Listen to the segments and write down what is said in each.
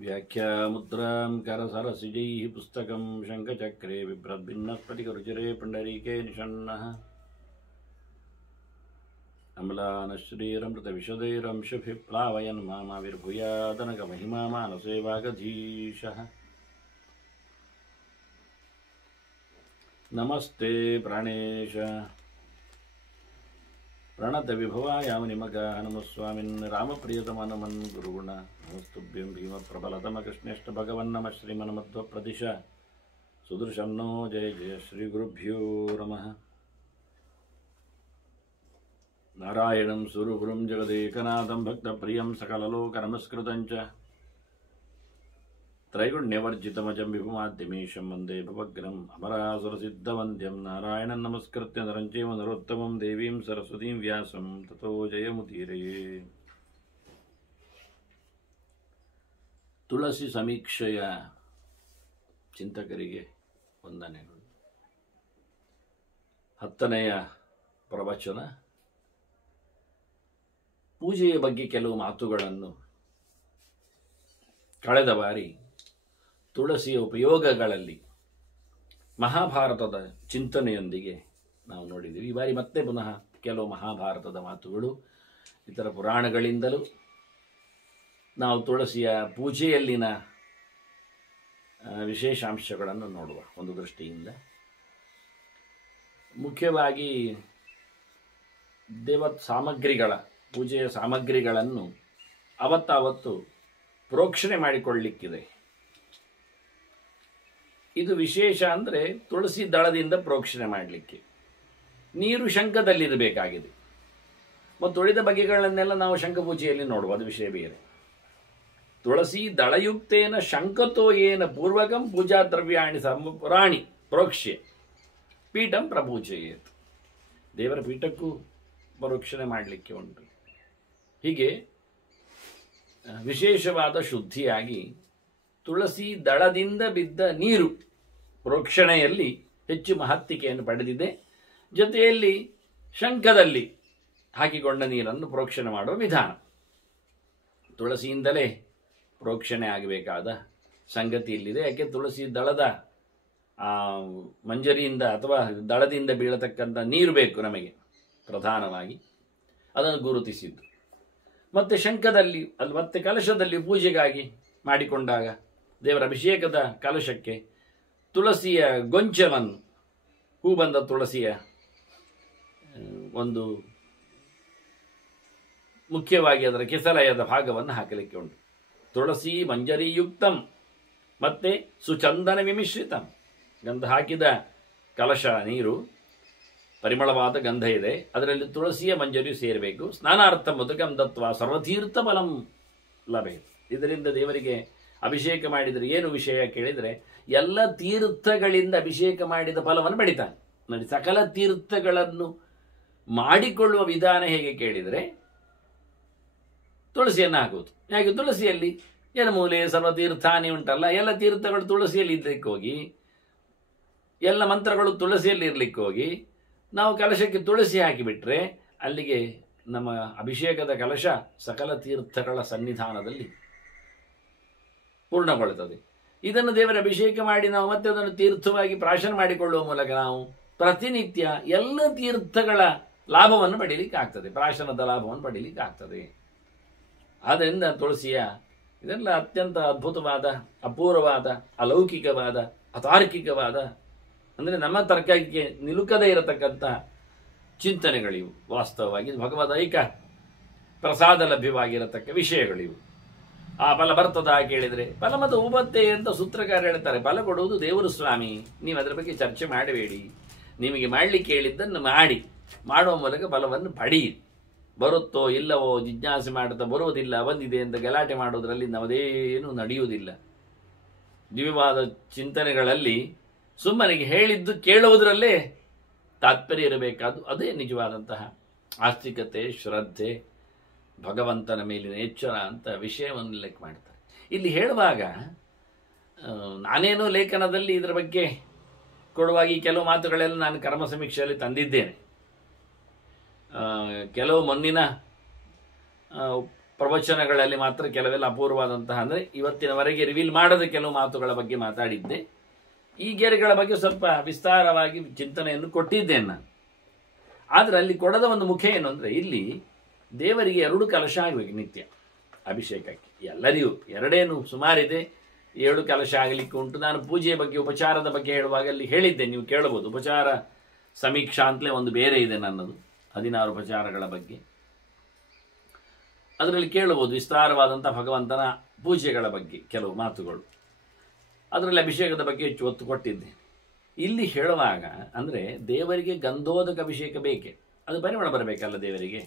व्याख्यामुद्रां करसरसिजैः पुस्तकं शङ्खचक्रे बिभ्रद्भिन्नस्फटिकरुचिरे पुण्डरीके निषण्णः अम्लानश्रीरमृतविशदैरंशुभिः प्लावयन् मामाविर्भूयादनकमहिमा मानसे वागधीशः नमस्ते प्राणेश प्रणतविभवायामुनिमगाः नमस्वामिन् रामप्रियतमनमन् गुरुगुण नमस्तुभ्यं भीमप्रबलतमकृष्णेष्ट भगवन्नमः श्रीमन्मध्वप्रदिश सुदर्शन्नो जय जय श्रीगुरुभ्यो नमः नारायणं सुरगुरुं जगदेकनाथं भक्तप्रियं सकललोकनमस्कृतं च त्रैगुण्यवर्जितमजं विभुमाद्यमीशं वन्दे भवग्रम् अमरासुरसिद्धवन्द्यं नारायणं नमस्कृत्य नरं चैव नरोत्तमं देवीं सरस्वतीं व्यासं ततो जयमुदीरये। ತುಳಸಿ ಸಮೀಕ್ಷೆಯ ಚಿಂತಕರಿಗೆ ವಂದನೆಗಳು. 10ನೆಯ ಪ್ರವಚನ ಪೂಜೆಯ ಬಗ್ಗೆ ಕೆಲವು ಮಾತುಗಳನ್ನು ಕಳೆದ ಬಾರಿ ತುಳಸಿಯ ಉಪಯೋಗಗಳಲ್ಲಿ ಮಹಾಭಾರತದ ಚಿಂತನೆಯೊಂದಿಗೆ ನಾವು ನೋಡಿದ್ದೀವಿ. ಈ ಬಾರಿ ಮತ್ತೆ ಪುನಃ ಕೆಲವು ಮಹಾಭಾರತದ ಮಾತುಗಳು ಇತರ ಪುರಾಣಗಳಿಂದಲೂ ನಾವು ತುಳಸಿಯ ಪೂಜೆಯಲ್ಲಿನ ವಿಶೇಷಾಂಶಗಳನ್ನು ನೋಡುವ ಒಂದು ದೃಷ್ಟಿಯಿಂದ. ಮುಖ್ಯವಾಗಿ ಸಾಮಗ್ರಿಗಳ ಪೂಜೆಯ ಸಾಮಗ್ರಿಗಳನ್ನು ಅವತ್ತಾವತ್ತು ಪ್ರೋಕ್ಷಣೆ ಮಾಡಿಕೊಳ್ಳಲಿಕ್ಕಿದೆ. ಇದು ವಿಶೇಷ ಅಂದರೆ ತುಳಸಿ ದಳದಿಂದ ಪ್ರೋಕ್ಷಣೆ ಮಾಡಲಿಕ್ಕೆ ನೀರು ಶಂಖದಲ್ಲಿರಬೇಕಾಗಿದೆ. ಮತ್ತು ಉಳಿದ ಬಗೆಗಳನ್ನೆಲ್ಲ ನಾವು ಶಂಖಪೂಜೆಯಲ್ಲಿ ನೋಡುವ, ಅದು ವಿಷಯ ಬೇರೆ. ತುಳಸಿ ದಳಯುಕ್ತೇನ ಶಂಖತೋ ಏನ ಪೂರ್ವಕಂ ಪೂಜಾ ದ್ರವ್ಯಾಣಿ ಪುರಾಣಿ ಪ್ರೋಕ್ಷ್ಯ ಪೀಠಂ ಪ್ರಪೂಜೆಯೇತ್. ದೇವರ ಪೀಠಕ್ಕೂ ಪ್ರೋಕ್ಷಣೆ ಮಾಡಲಿಕ್ಕೆ ಉಂಟು. ಹೀಗೆ ವಿಶೇಷವಾದ ಶುದ್ಧಿಯಾಗಿ ತುಳಸಿ ದಳದಿಂದ ಬಿದ್ದ ನೀರು ಪ್ರೋಕ್ಷಣೆಯಲ್ಲಿ ಹೆಚ್ಚು ಮಹತ್ತಿಕೆಯನ್ನು ಪಡೆದಿದೆ. ಜೊತೆಯಲ್ಲಿ ಶಂಖದಲ್ಲಿ ಹಾಕಿಕೊಂಡ ನೀರನ್ನು ಪ್ರೋಕ್ಷಣೆ ಮಾಡುವ ವಿಧಾನ ತುಳಸಿಯಿಂದಲೇ ಪ್ರೋಕ್ಷಣೆ ಆಗಬೇಕಾದ ಸಂಗತಿ ಇಲ್ಲಿದೆ. ಯಾಕೆ ತುಳಸಿ ದಳದ ಮಂಜರಿಯಿಂದ ಅಥವಾ ದಳದಿಂದ ಬೀಳತಕ್ಕಂಥ ನೀರು ಬೇಕು ನಮಗೆ ಪ್ರಧಾನವಾಗಿ, ಅದನ್ನು ಗುರುತಿಸಿದ್ದು. ಮತ್ತು ಶಂಖದಲ್ಲಿ ಮತ್ತೆ ಕಲಶದಲ್ಲಿ ಪೂಜೆಗಾಗಿ ಮಾಡಿಕೊಂಡಾಗ ದೇವರ ಅಭಿಷೇಕದ ಕಲಶಕ್ಕೆ ತುಳಸಿಯ ಗೊಂಚಲನ್ನು, ಹೂ ಬಂದ ತುಳಸಿಯ ಒಂದು ಮುಖ್ಯವಾಗಿ ಅದರ ಕೆಸಲಯದ ಭಾಗವನ್ನು ಹಾಕಲಿಕ್ಕೆ ಉಂಟು. ತುಳಸಿ ಮಂಜರಿಯುಕ್ತಂ ಮತ್ತೆ ಸುಚಂದನ ವಿಮಿಶ್ರಿತಂ. ಗಂಧ ಹಾಕಿದ ಕಲಶ ನೀರು ಪರಿಮಳವಾದ ಗಂಧ ಇದೆ, ಅದರಲ್ಲಿ ತುಳಸಿಯ ಮಂಜರಿಯು ಸೇರಬೇಕು. ಸ್ನಾನಾರ್ಥ ಮುದಕಂ ದತ್ವ ಸರ್ವತೀರ್ಥ ಫಲಂ ಲಭೇತ್. ಇದರಿಂದ ದೇವರಿಗೆ ಅಭಿಷೇಕ ಮಾಡಿದರೆ ಏನು ವಿಷಯ ಕೇಳಿದರೆ, ಎಲ್ಲ ತೀರ್ಥಗಳಿಂದ ಅಭಿಷೇಕ ಮಾಡಿದ ಫಲವನ್ನು ಪಡಿತಾನೆ. ನೋಡಿ, ಸಕಲ ತೀರ್ಥಗಳನ್ನು ಮಾಡಿಕೊಳ್ಳುವ ವಿಧಾನ ಹೇಗೆ ಕೇಳಿದರೆ ತುಳಸಿಯನ್ನು ಹಾಕುವುದು. ಯಾಕೆ? ತುಳಸಿಯಲ್ಲಿ ಮೂಲೆ ಸರ್ವತೀರ್ಥಾನಿ ಉಂಟಲ್ಲ, ಎಲ್ಲ ತೀರ್ಥಗಳು ತುಳಸಿಯಲ್ಲಿ ಇರ್ಲಿಕ್ಕೆ ಹೋಗಿ, ಎಲ್ಲ ಮಂತ್ರಗಳು ತುಳಸಿಯಲ್ಲಿ ಇರ್ಲಿಕ್ಕೆ ಹೋಗಿ, ನಾವು ಕಲಶಕ್ಕೆ ತುಳಸಿ ಹಾಕಿಬಿಟ್ರೆ ಅಲ್ಲಿಗೆ ನಮ್ಮ ಅಭಿಷೇಕದ ಕಲಶ ಸಕಲ ತೀರ್ಥಗಳ ಸನ್ನಿಧಾನದಲ್ಲಿ ಪೂರ್ಣಗೊಳ್ಳುತ್ತದೆ. ಇದನ್ನು ದೇವರ ಅಭಿಷೇಕ ಮಾಡಿ ನಾವು ಮತ್ತೆ ಅದನ್ನು ತೀರ್ಥವಾಗಿ ಪ್ರಾಶನ ಮಾಡಿಕೊಳ್ಳುವ ಮೂಲಕ ನಾವು ಪ್ರತಿನಿತ್ಯ ಎಲ್ಲ ತೀರ್ಥಗಳ ಲಾಭವನ್ನು ಪಡೀಲಿಕ್ಕೆ ಆಗ್ತದೆ, ಪ್ರಾಶನದ ಲಾಭವನ್ನು ಪಡೀಲಿಕ್ಕೆ ಆಗ್ತದೆ. ಆದ್ದರಿಂದ ತುಳಸಿಯ ಇದೆಲ್ಲ ಅತ್ಯಂತ ಅದ್ಭುತವಾದ, ಅಪೂರ್ವವಾದ, ಅಲೌಕಿಕವಾದ, ಅತಾರ್ಕಿಕವಾದ, ಅಂದರೆ ನಮ್ಮ ತರ್ಕಕ್ಕೆ ನಿಲುಕದೇ ಇರತಕ್ಕಂಥ ಚಿಂತನೆಗಳಿವು. ವಾಸ್ತವವಾಗಿ ಭಗವದ್ ಐಕ ಪ್ರಸಾದ ಲಭ್ಯವಾಗಿರತಕ್ಕ ವಿಷಯಗಳಿವು. ಆ ಫಲ ಬರ್ತದ ಕೇಳಿದರೆ ಫಲಮತ ಉಪತ್ತೆ ಅಂತ ಸೂತ್ರಕಾರ ಹೇಳ್ತಾರೆ. ಫಲ ಕೊಡುವುದು ದೇವರು ಸ್ವಾಮಿ, ನೀವು ಅದರ ಬಗ್ಗೆ ಚರ್ಚೆ ಮಾಡಬೇಡಿ, ನಿಮಗೆ ಮಾಡಲಿಕ್ಕೆ ಹೇಳಿದ್ದನ್ನು ಮಾಡುವ ಮೂಲಕ ಫಲವನ್ನು ಪಡೆಯಿರಿ. ಬರುತ್ತೋ ಇಲ್ಲವೋ ಜಿಜ್ಞಾಸೆ ಮಾಡುತ್ತಾ ಬರುವುದಿಲ್ಲ, ಬಂದಿದೆ ಅಂತ ಗಲಾಟೆ ಮಾಡೋದರಲ್ಲಿ ನಮ್ಮದೇನು ನಡೆಯುವುದಿಲ್ಲ. ದಿವ್ಯವಾದ ಚಿಂತನೆಗಳಲ್ಲಿ ಸುಮ್ಮನೆಗೆ ಹೇಳಿದ್ದು ಕೇಳುವುದರಲ್ಲೇ ತಾತ್ಪರ್ಯ ಇರಬೇಕಾದ್ದು. ಅದೇ ನಿಜವಾದಂತಹ ಆಸ್ತಿಕತೆ, ಶ್ರದ್ಧೆ, ಭಗವಂತನ ಮೇಲಿನ ಎಚ್ಚರ ಅಂತ ವಿಷಯವನ್ನು ಲೆಕ್ಕ ಮಾಡ್ತಾರೆ. ಇಲ್ಲಿ ಹೇಳುವಾಗ ನಾನೇನೋ ಲೇಖನದಲ್ಲಿ ಇದರ ಬಗ್ಗೆ ಕೊಡುವಾಗ ಈ ಕೆಲವು ಮಾತುಗಳೆಲ್ಲ ನಾನು ಕರ್ಮ ಸಮೀಕ್ಷೆಯಲ್ಲಿ ತಂದಿದ್ದೇನೆ. ಕೆಲವು ಮೊನ್ನಿನ ಪ್ರವಚನಗಳಲ್ಲಿ ಮಾತ್ರ ಕೆಲವೆಲ್ಲ ಅಪೂರ್ವವಾದಂತಹ, ಅಂದರೆ ಇವತ್ತಿನವರೆಗೆ ರಿವೀಲ್ ಮಾಡದ ಕೆಲವು ಮಾತುಗಳ ಬಗ್ಗೆ ಮಾತಾಡಿದ್ದೆ. ಈ ಗೆರೆಗಳ ಬಗ್ಗೆ ಸ್ವಲ್ಪ ವಿಸ್ತಾರವಾಗಿ ಚಿಂತನೆಯನ್ನು ಕೊಟ್ಟಿದ್ದೇನೆ ನಾನು. ಆದರೆ ಅಲ್ಲಿ ಕೊಡದ ಒಂದು ಮುಖ ಏನು ಅಂದರೆ, ಇಲ್ಲಿ ದೇವರಿಗೆ 2 ಕಲಶ ಆಗಬೇಕು ನಿತ್ಯ ಅಭಿಷೇಕಕ್ಕೆ. ಎಲ್ಲರಿಗೂ ಎರಡೇನು ಸುಮಾರಿದೆ, 7 ಕಲಶ ಆಗಲಿಕ್ಕೆ ಉಂಟು. ನಾನು ಪೂಜೆಯ ಬಗ್ಗೆ ಉಪಚಾರದ ಬಗ್ಗೆ ಹೇಳುವಾಗ ಅಲ್ಲಿ ಹೇಳಿದ್ದೆ, ನೀವು ಕೇಳಬಹುದು. ಉಪಚಾರ ಸಮೀಕ್ಷಾ ಅಂತಲೇ ಒಂದು ಬೇರೆ ಇದೆ ನನ್ನದು, 16 ಉಪಚಾರಗಳ ಬಗ್ಗೆ. ಅದರಲ್ಲಿ ಕೇಳಬಹುದು ವಿಸ್ತಾರವಾದಂಥ ಭಗವಂತನ ಪೂಜೆಗಳ ಬಗ್ಗೆ ಕೆಲವು ಮಾತುಗಳು. ಅದರಲ್ಲಿ ಅಭಿಷೇಕದ ಬಗ್ಗೆ ಹೆಚ್ಚು ಒತ್ತು ಕೊಟ್ಟಿದ್ದೆ. ಇಲ್ಲಿ ಹೇಳುವಾಗ ಅಂದರೆ ದೇವರಿಗೆ ಗಂಧೋದಕ ಅಭಿಷೇಕ ಬೇಕೆ, ಅದು ಪರಿಮಳ ಬರಬೇಕಲ್ಲ ದೇವರಿಗೆ.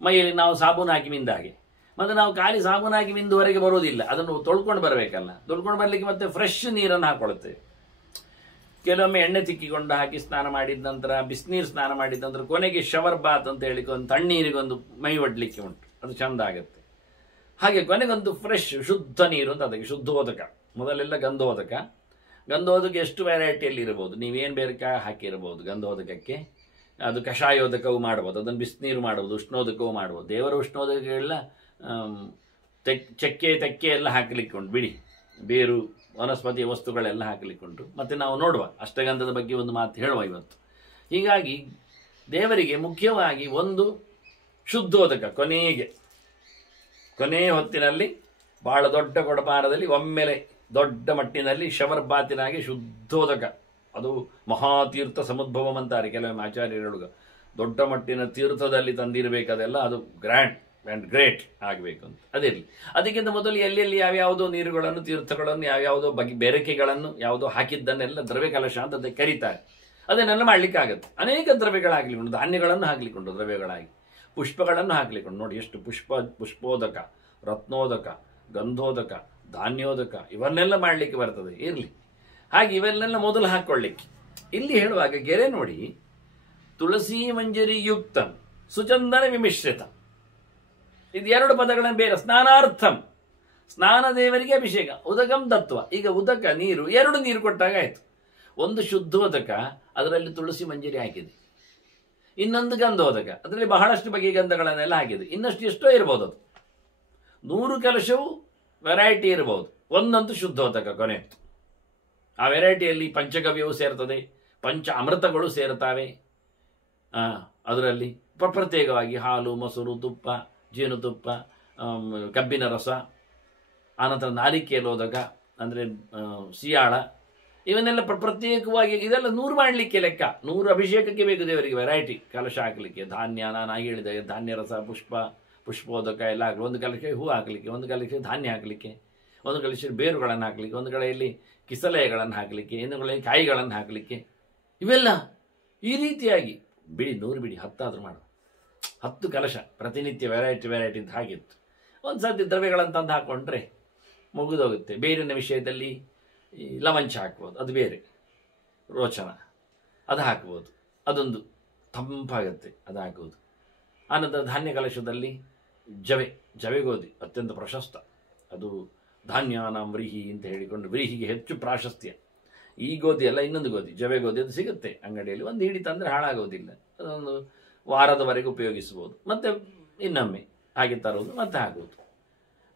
ಮೈಯಲ್ಲಿ ನಾವು ಸಾಬೂನು ಹಾಕಿ ಮಿಂದ ಹಾಗೆ, ಮತ್ತು ನಾವು ಖಾಲಿ ಸಾಬೂನು ಹಾಕಿ ಮಿಂದುವರೆಗೆ ಬರೋದಿಲ್ಲ, ಅದನ್ನು ತೊಳ್ಕೊಂಡು ಬರಬೇಕಲ್ಲ. ತೊಳ್ಕೊಂಡು ಬರಲಿಕ್ಕೆ ಮತ್ತೆ ಫ್ರೆಶ್ ನೀರನ್ನು ಹಾಕೊಳ್ಳುತ್ತೇವೆ. ಕೆಲವೊಮ್ಮೆ ಎಣ್ಣೆ ತಿಕ್ಕಿಕೊಂಡು ಹಾಕಿ ಸ್ನಾನ ಮಾಡಿದ ನಂತರ, ಬಿಸಿನೀರು ಸ್ನಾನ ಮಾಡಿದ ನಂತರ ಕೊನೆಗೆ ಶವರ್ ಬಾತ್ ಅಂತ ಹೇಳಿ ಒಂದು ತಣ್ಣೀರಿಗೊಂದು ಮೈ ಒಡ್ಲಿಕ್ಕೆ ಉಂಟು, ಅದು ಚೆಂದ ಆಗುತ್ತೆ. ಹಾಗೆ ಕೊನೆಗೊಂದು ಫ್ರೆಶ್ ಶುದ್ಧ ನೀರು ಅಂತ, ಅದಕ್ಕೆ ಶುದ್ಧೋದಕ. ಮೊದಲೆಲ್ಲ ಗಂಧೋದಕ. ಗಂಧೋದಕ ಎಷ್ಟು ವೆರೈಟಿಯಲ್ಲಿ ಇರಬಹುದು, ನೀವೇನು ಬೇಕಾ ಹಾಕಿರಬಹುದು ಗಂಧೋದಕಕ್ಕೆ. ಅದು ಕಷಾಯೋದಕವು ಮಾಡ್ಬೋದು, ಅದನ್ನು ಬಿಸಿನೀರು ಮಾಡ್ಬೋದು, ಉಷ್ಣೋದಕವೂ ಮಾಡ್ಬೋದು. ದೇವರ ಉಷ್ಣೋದಕಗಳೆಲ್ಲ ಚಕ್ಕೆ ತೆಕ್ಕೆ ಎಲ್ಲ ಹಾಕಲಿಕ್ಕೆ ಉಂಟು, ಬಿಡಿ ಬೇರು ವನಸ್ಪತಿಯ ವಸ್ತುಗಳೆಲ್ಲ ಹಾಕಲಿಕ್ಕೆ ಉಂಟು. ಮತ್ತು ನಾವು ನೋಡುವ ಅಷ್ಟಗಂಧದ ಬಗ್ಗೆ ಒಂದು ಮಾತು ಹೇಳುವ ಇವತ್ತು. ಹೀಗಾಗಿ ದೇವರಿಗೆ ಮುಖ್ಯವಾಗಿ ಒಂದು ಶುದ್ಧೋದಕ, ಕೊನೆಯ ಹೊತ್ತಿನಲ್ಲಿ ಬಹಳ ದೊಡ್ಡ ಕೊಡಪಾರದಲ್ಲಿ ಒಮ್ಮೆಲೆ ದೊಡ್ಡ ಮಟ್ಟಿನಲ್ಲಿ ಶವರ್ ಬಾತಿನಾಗಿ ಶುದ್ಧೋದಕ. ಅದು ಮಹಾತೀರ್ಥ ಸಮುದ್ಭವಂ ಅಂತಾರೆ ಕೆಲವೊಮ್ಮೆ ಆಚಾರ್ಯರುಗ. ದೊಡ್ಡ ಮಟ್ಟಿನ ತೀರ್ಥದಲ್ಲಿ ತಂದಿರಬೇಕದೆಲ್ಲ, ಅದು ಗ್ರ್ಯಾಂಡ್ ಆ್ಯಂಡ್ ಗ್ರೇಟ್ ಆಗಬೇಕು ಅಂತ. ಅದಿರಲಿ. ಅದಕ್ಕಿಂತ ಮೊದಲು ಎಲ್ಲೆಲ್ಲಿ ಯಾವ್ಯಾವುದೋ ನೀರುಗಳನ್ನು, ತೀರ್ಥಗಳನ್ನು, ಯಾವ್ಯಾವುದೋ ಬೆರಕೆಗಳನ್ನು ಯಾವುದೋ ಹಾಕಿದ್ದನ್ನೆಲ್ಲ ದ್ರವ್ಯ ಕಲಶ ಅಂತ ಅದಕ್ಕೆ ಕರೀತಾರೆ. ಅದನ್ನೆಲ್ಲ ಮಾಡಲಿಕ್ಕೆ ಆಗುತ್ತೆ. ಅನೇಕ ದ್ರವ್ಯಗಳಾಗಲಿಕ್ಕೆ, ಧಾನ್ಯಗಳನ್ನು ಹಾಕಲಿಕ್ಕೆ ಉಂಟು, ದ್ರವ್ಯಗಳಾಗಿ ಪುಷ್ಪಗಳನ್ನು ಹಾಕಲಿಕ್ಕೆ ಉಂಟು. ನೋಡಿ ಎಷ್ಟು ಪುಷ್ಪೋದಕ, ರತ್ನೋದಕ, ಗಂಧೋದಕ, ಧಾನ್ಯೋದಕ ಇವನ್ನೆಲ್ಲ ಮಾಡಲಿಕ್ಕೆ ಬರ್ತದೆ. ಇರಲಿ, ಹಾಗೆ ಇವೆಲ್ಲ ಮೊದಲು ಹಾಕ್ಕೊಳ್ಳಿಕ್ಕೆ. ಇಲ್ಲಿ ಹೇಳುವಾಗ ಗೆರೆ ನೋಡಿ, ತುಳಸಿ ಮಂಜರಿ ಯುಕ್ತಂ ಸುಚಂದನ ವಿಮಿಶ್ರಿತ. ಇದು 2 ಪದಗಳನ್ನು ಬೇರೆ. ಸ್ನಾನಾರ್ಥಂ, ಸ್ನಾನ ದೇವರಿಗೆ ಅಭಿಷೇಕ. ಉದಕಂ ತತ್ವ. ಈಗ ಉದಕ ನೀರು, 2 ನೀರು ಕೊಟ್ಟಾಗ ಆಯ್ತು. ಒಂದು ಶುದ್ಧೋದಕ, ಅದರಲ್ಲಿ ತುಳಸಿ ಮಂಜರಿ ಹಾಕಿದೆ. ಇನ್ನೊಂದು ಗಂಧೋದಕ, ಅದರಲ್ಲಿ ಬಹಳಷ್ಟು ಬಗೆಯ ಗಂಧಗಳನ್ನೆಲ್ಲ ಹಾಕಿದೆ. ಇನ್ನಷ್ಟು ಎಷ್ಟೋ ಇರ್ಬೋದು, ಅದು 100 ಕಲಶವು ವೆರೈಟಿ ಇರಬಹುದು. ಒಂದಂತೂ ಶುದ್ಧೋದಕ ಕೊನೆಯಿತ್ತು. ಆ ವೆರೈಟಿಯಲ್ಲಿ ಪಂಚಗವ್ಯವು ಸೇರ್ತದೆ, ಪಂಚ ಅಮೃತಗಳು ಸೇರುತ್ತವೆ. ಅದರಲ್ಲಿ ಪ್ರತ್ಯೇಕವಾಗಿ ಹಾಲು, ಮೊಸರು, ತುಪ್ಪ, ಜೇನುತುಪ್ಪ, ಕಬ್ಬಿನ ರಸ, ಆನಂತರ ನಾರಿಕೇಲೋದಕ ಅಂದರೆ ಸಿಯಾಳ, ಇವನ್ನೆಲ್ಲ ಪ್ರತ್ಯೇಕವಾಗಿ. ಇದೆಲ್ಲ 100 ಮಾಡಲಿಕ್ಕೆ ಲೆಕ್ಕ. 100 ಅಭಿಷೇಕಕ್ಕೆ ಬೇಕು ದೇವರಿಗೆ ವೆರೈಟಿ ಕಲಶ ಹಾಕಲಿಕ್ಕೆ. ಧಾನ್ಯ, ನಾನು ಆಗಿ ಹೇಳಿದೆ, ಧಾನ್ಯ ರಸ, ಪುಷ್ಪೋದಕ ಎಲ್ಲ ಹಾಕಲಿ. ಒಂದು ಕಲಶ ಹೂ ಹಾಕಲಿಕ್ಕೆ, ಒಂದು ಕಲಶ ಧಾನ್ಯ ಹಾಕಲಿಕ್ಕೆ, ಒಂದು ಕಲಶ ಬೇರುಗಳನ್ನು ಹಾಕಲಿಕ್ಕೆ, ಒಂದು ಕಡೆಯಲ್ಲಿ ಕಿಸಲೆಗಳನ್ನು ಹಾಕಲಿಕ್ಕೆ, ಇನ್ನೊಂದು ಕಡೆಯಲ್ಲಿ ಕಾಯಿಗಳನ್ನು ಹಾಕಲಿಕ್ಕೆ. ಇವೆಲ್ಲ ಈ ರೀತಿಯಾಗಿ ಬಿಡಿ 100 ಬಿಡಿ 10 ಆದರೂ ಮಾಡು. 10 ಕಲಶ ಪ್ರತಿನಿತ್ಯ ವೆರೈಟಿ ಅಂತ ಹಾಗಿತ್ತು. ಒಂದು ಸರ್ತಿ ದ್ರವ್ಯಗಳನ್ನು ತಂದು ಹಾಕ್ಕೊಂಡ್ರೆ ಮುಗಿದೋಗುತ್ತೆ. ಬೇರಿನ ವಿಷಯದಲ್ಲಿ ಈ ಲವಂಚ ಹಾಕ್ಬೋದು, ಅದು ಬೇರೆ ರೋಚನ, ಅದು ಹಾಕ್ಬೋದು, ಅದೊಂದು ತಂಪಾಗುತ್ತೆ, ಅದು ಹಾಕುವುದು. ಆನಂತರ ಧಾನ್ಯ ಕಲಶದಲ್ಲಿ ಜವೆ ಗೋಧಿ ಅತ್ಯಂತ ಪ್ರಶಸ್ತ. ಅದು ಧಾನ್ಯಾನಾಂ ವ್ರೀಹಿ ಅಂತ ಹೇಳಿಕೊಂಡು, ವ್ರೀಹಿಗೆ ಹೆಚ್ಚು ಪ್ರಾಶಸ್ತ್ಯ. ಈ ಗೋಧಿ ಅಲ್ಲ, ಇನ್ನೊಂದು ಗೋಧಿ, ಜವೆ ಗೋಧಿ, ಅದು ಸಿಗುತ್ತೆ ಅಂಗಡಿಯಲ್ಲಿ. ಒಂದು ಹಿಡಿ ತಂದರೆ ಹಾಳಾಗೋದಿಲ್ಲ, ಅದೊಂದು ವಾರದವರೆಗೆ ಉಪಯೋಗಿಸ್ಬೋದು. ಮತ್ತು ಇನ್ನೊಮ್ಮೆ ಹಾಗೆ ತರೋದು, ಮತ್ತೆ ಹಾಕುವುದು.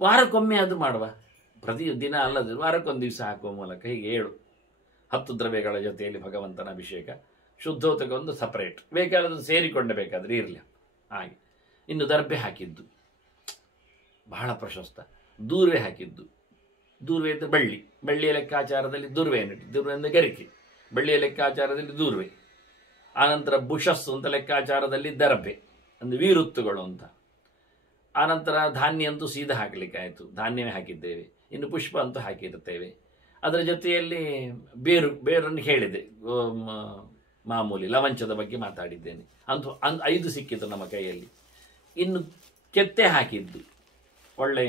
ವಾರಕ್ಕೊಮ್ಮೆ ಅದು ಮಾಡುವ, ಪ್ರತಿ ದಿನ ಅಲ್ಲದೆ ವಾರಕ್ಕೊಂದು ದಿವಸ ಹಾಕುವ ಮೂಲಕ ಹೀಗೆ 10 ದ್ರವ್ಯಗಳ ಜೊತೆಯಲ್ಲಿ ಭಗವಂತನ ಅಭಿಷೇಕ. ಶುದ್ಧೋದಕ ಒಂದು ಸಪರೇಟ್, ಬೇಕಾದದ್ದು ಸೇರಿಕೊಂಡೆ ಬೇಕಾದರೆ ಇರಲಿ ಹಾಗೆ. ಇನ್ನು ದರ್ಬೆ ಹಾಕಿದ್ದು ಬಹಳ ಪ್ರಶಸ್ತ. ದೂರ್ವೆ ಹಾಕಿದ್ದು, ದೂರ್ವೆ ಅಂದರೆ ಬೆಳ್ಳಿಯ ಲೆಕ್ಕಾಚಾರದಲ್ಲಿ ದೂರ್ವೆಯನ್ನು, ದೂರ್ವೆ ಅಂದರೆ ಗರಿಕೆ, ಬೆಳ್ಳಿಯ ಲೆಕ್ಕಾಚಾರದಲ್ಲಿ ದೂರ್ವೆ. ಆನಂತರ ಬುಷಸ್ ಅಂತ ಲೆಕ್ಕಾಚಾರದಲ್ಲಿ ದರ್ಬೆ ಅಂದರೆ ವೀರುತ್ತುಗಳು ಅಂತ. ಆನಂತರ ಧಾನ್ಯ ಅಂತೂ ಸೀದಾ ಹಾಕಲಿಕ್ಕಾಯಿತು, ಧಾನ್ಯವೇ ಹಾಕಿದ್ದೇವೆ. ಇನ್ನು ಪುಷ್ಪ ಅಂತೂ ಹಾಕಿರುತ್ತೇವೆ. ಅದರ ಜೊತೆಯಲ್ಲಿ ಬೇರನ್ನು ಹೇಳಿದೆ, ಮಾಮೂಲಿ ಲವಂಚದ ಬಗ್ಗೆ ಮಾತಾಡಿದ್ದೇನೆ. ಅಂತೂ 5 ಸಿಕ್ಕಿತು ನಮ್ಮ ಕೈಯಲ್ಲಿ. ಇನ್ನು ಕೆತ್ತೆ ಹಾಕಿದ್ದು, ಒಳ್ಳೆ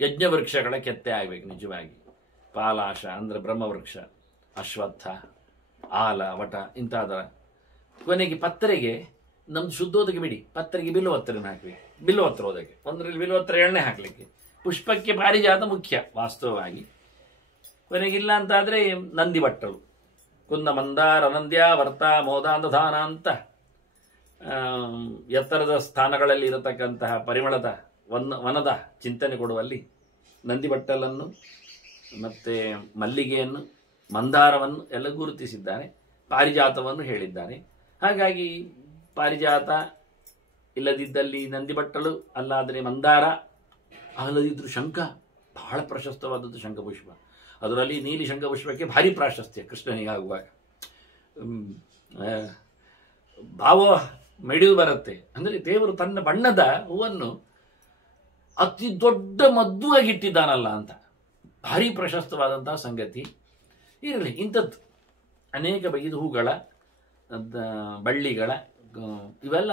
ಯಜ್ಞವೃಕ್ಷಗಳ ಕೆತ್ತೆ ಆಗಬೇಕು ನಿಜವಾಗಿ. ಪಾಲಾಶ ಅಂದರೆ ಬ್ರಹ್ಮವೃಕ್ಷ, ಅಶ್ವತ್ಥ, ಆಲ, ವಟ ಇಂಥದರ. ಕೊನೆಗೆ ಪತ್ರೆಗೆ ನಮ್ದು ಶುದ್ಧೋದಕ್ಕೆ ಬಿಡಿ, ಪತ್ರೆಗೆ ಬಿಲ್ವತ್ತರನ್ನು ಹಾಕಬೇಕು. ಬಿಲ್ವತ್ರ ಓದಕ್ಕೆ ಒಂದರಲ್ಲಿ ಬಿಲ್ವತ್ರ ಎಣ್ಣೆ ಹಾಕಲಿಕ್ಕೆ. ಪುಷ್ಪಕ್ಕೆ ಪಾರಿಜಾತ ಮುಖ್ಯ ವಾಸ್ತವವಾಗಿ. ಕೊನೆಗಿಲ್ಲ ಅಂತಾದರೆ ನಂದಿ ಬಟ್ಟಲು, ಕುಂದ ಮಂದಾರ ನಂದ್ಯ ವರ್ತ ಮೋದಾಂಧಧಾನ ಅಂತ ಎತ್ತರದ ಸ್ಥಾನಗಳಲ್ಲಿ ಇರತಕ್ಕಂತಹ ಪರಿಮಳದ ವನದ ಚಿಂತನೆ ಕೊಡುವಲ್ಲಿ ನಂದಿಬಟ್ಟಲನ್ನು ಮತ್ತು ಮಲ್ಲಿಗೆಯನ್ನು, ಮಂದಾರವನ್ನು ಎಲ್ಲ ಗುರುತಿಸಿದ್ದಾನೆ. ಪಾರಿಜಾತವನ್ನು ಹೇಳಿದ್ದಾನೆ. ಹಾಗಾಗಿ ಪಾರಿಜಾತ ಇಲ್ಲದಿದ್ದಲ್ಲಿ ನಂದಿಬಟ್ಟಲು, ಅಲ್ಲಾದರೆ ಮಂದಾರ, ಅಲ್ಲದಿದ್ದರೂ ಶಂಖ, ಬಹಳ ಪ್ರಶಸ್ತವಾದದ್ದು ಶಂಖಪುಷ್ಪ. ಅದರಲ್ಲಿ ನೀಲಿ ಶಂಖಪುಷ್ಪಕ್ಕೆ ಭಾರಿ ಪ್ರಾಶಸ್ತ್ಯ ಕೃಷ್ಣನಿಗಾಗುವಾಗ. ಭಾವ ಮೆಡಿದು ಬರುತ್ತೆ. ಅಂದರೆ ದೇವರು ತನ್ನ ಬಣ್ಣದ ಹೂವನ್ನು ಅತಿ ದೊಡ್ಡ ಮದ್ದುವಾಗಿಟ್ಟಿದ್ದಾನಲ್ಲ ಅಂತ ಭಾರಿ ಪ್ರಶಸ್ತವಾದಂತಹ ಸಂಗತಿ. ಇರಲಿ, ಇಂಥದ್ದು ಅನೇಕ ಬಗೆಯ ಹೂಗಳ, ಬಳ್ಳಿಗಳ, ಇವೆಲ್ಲ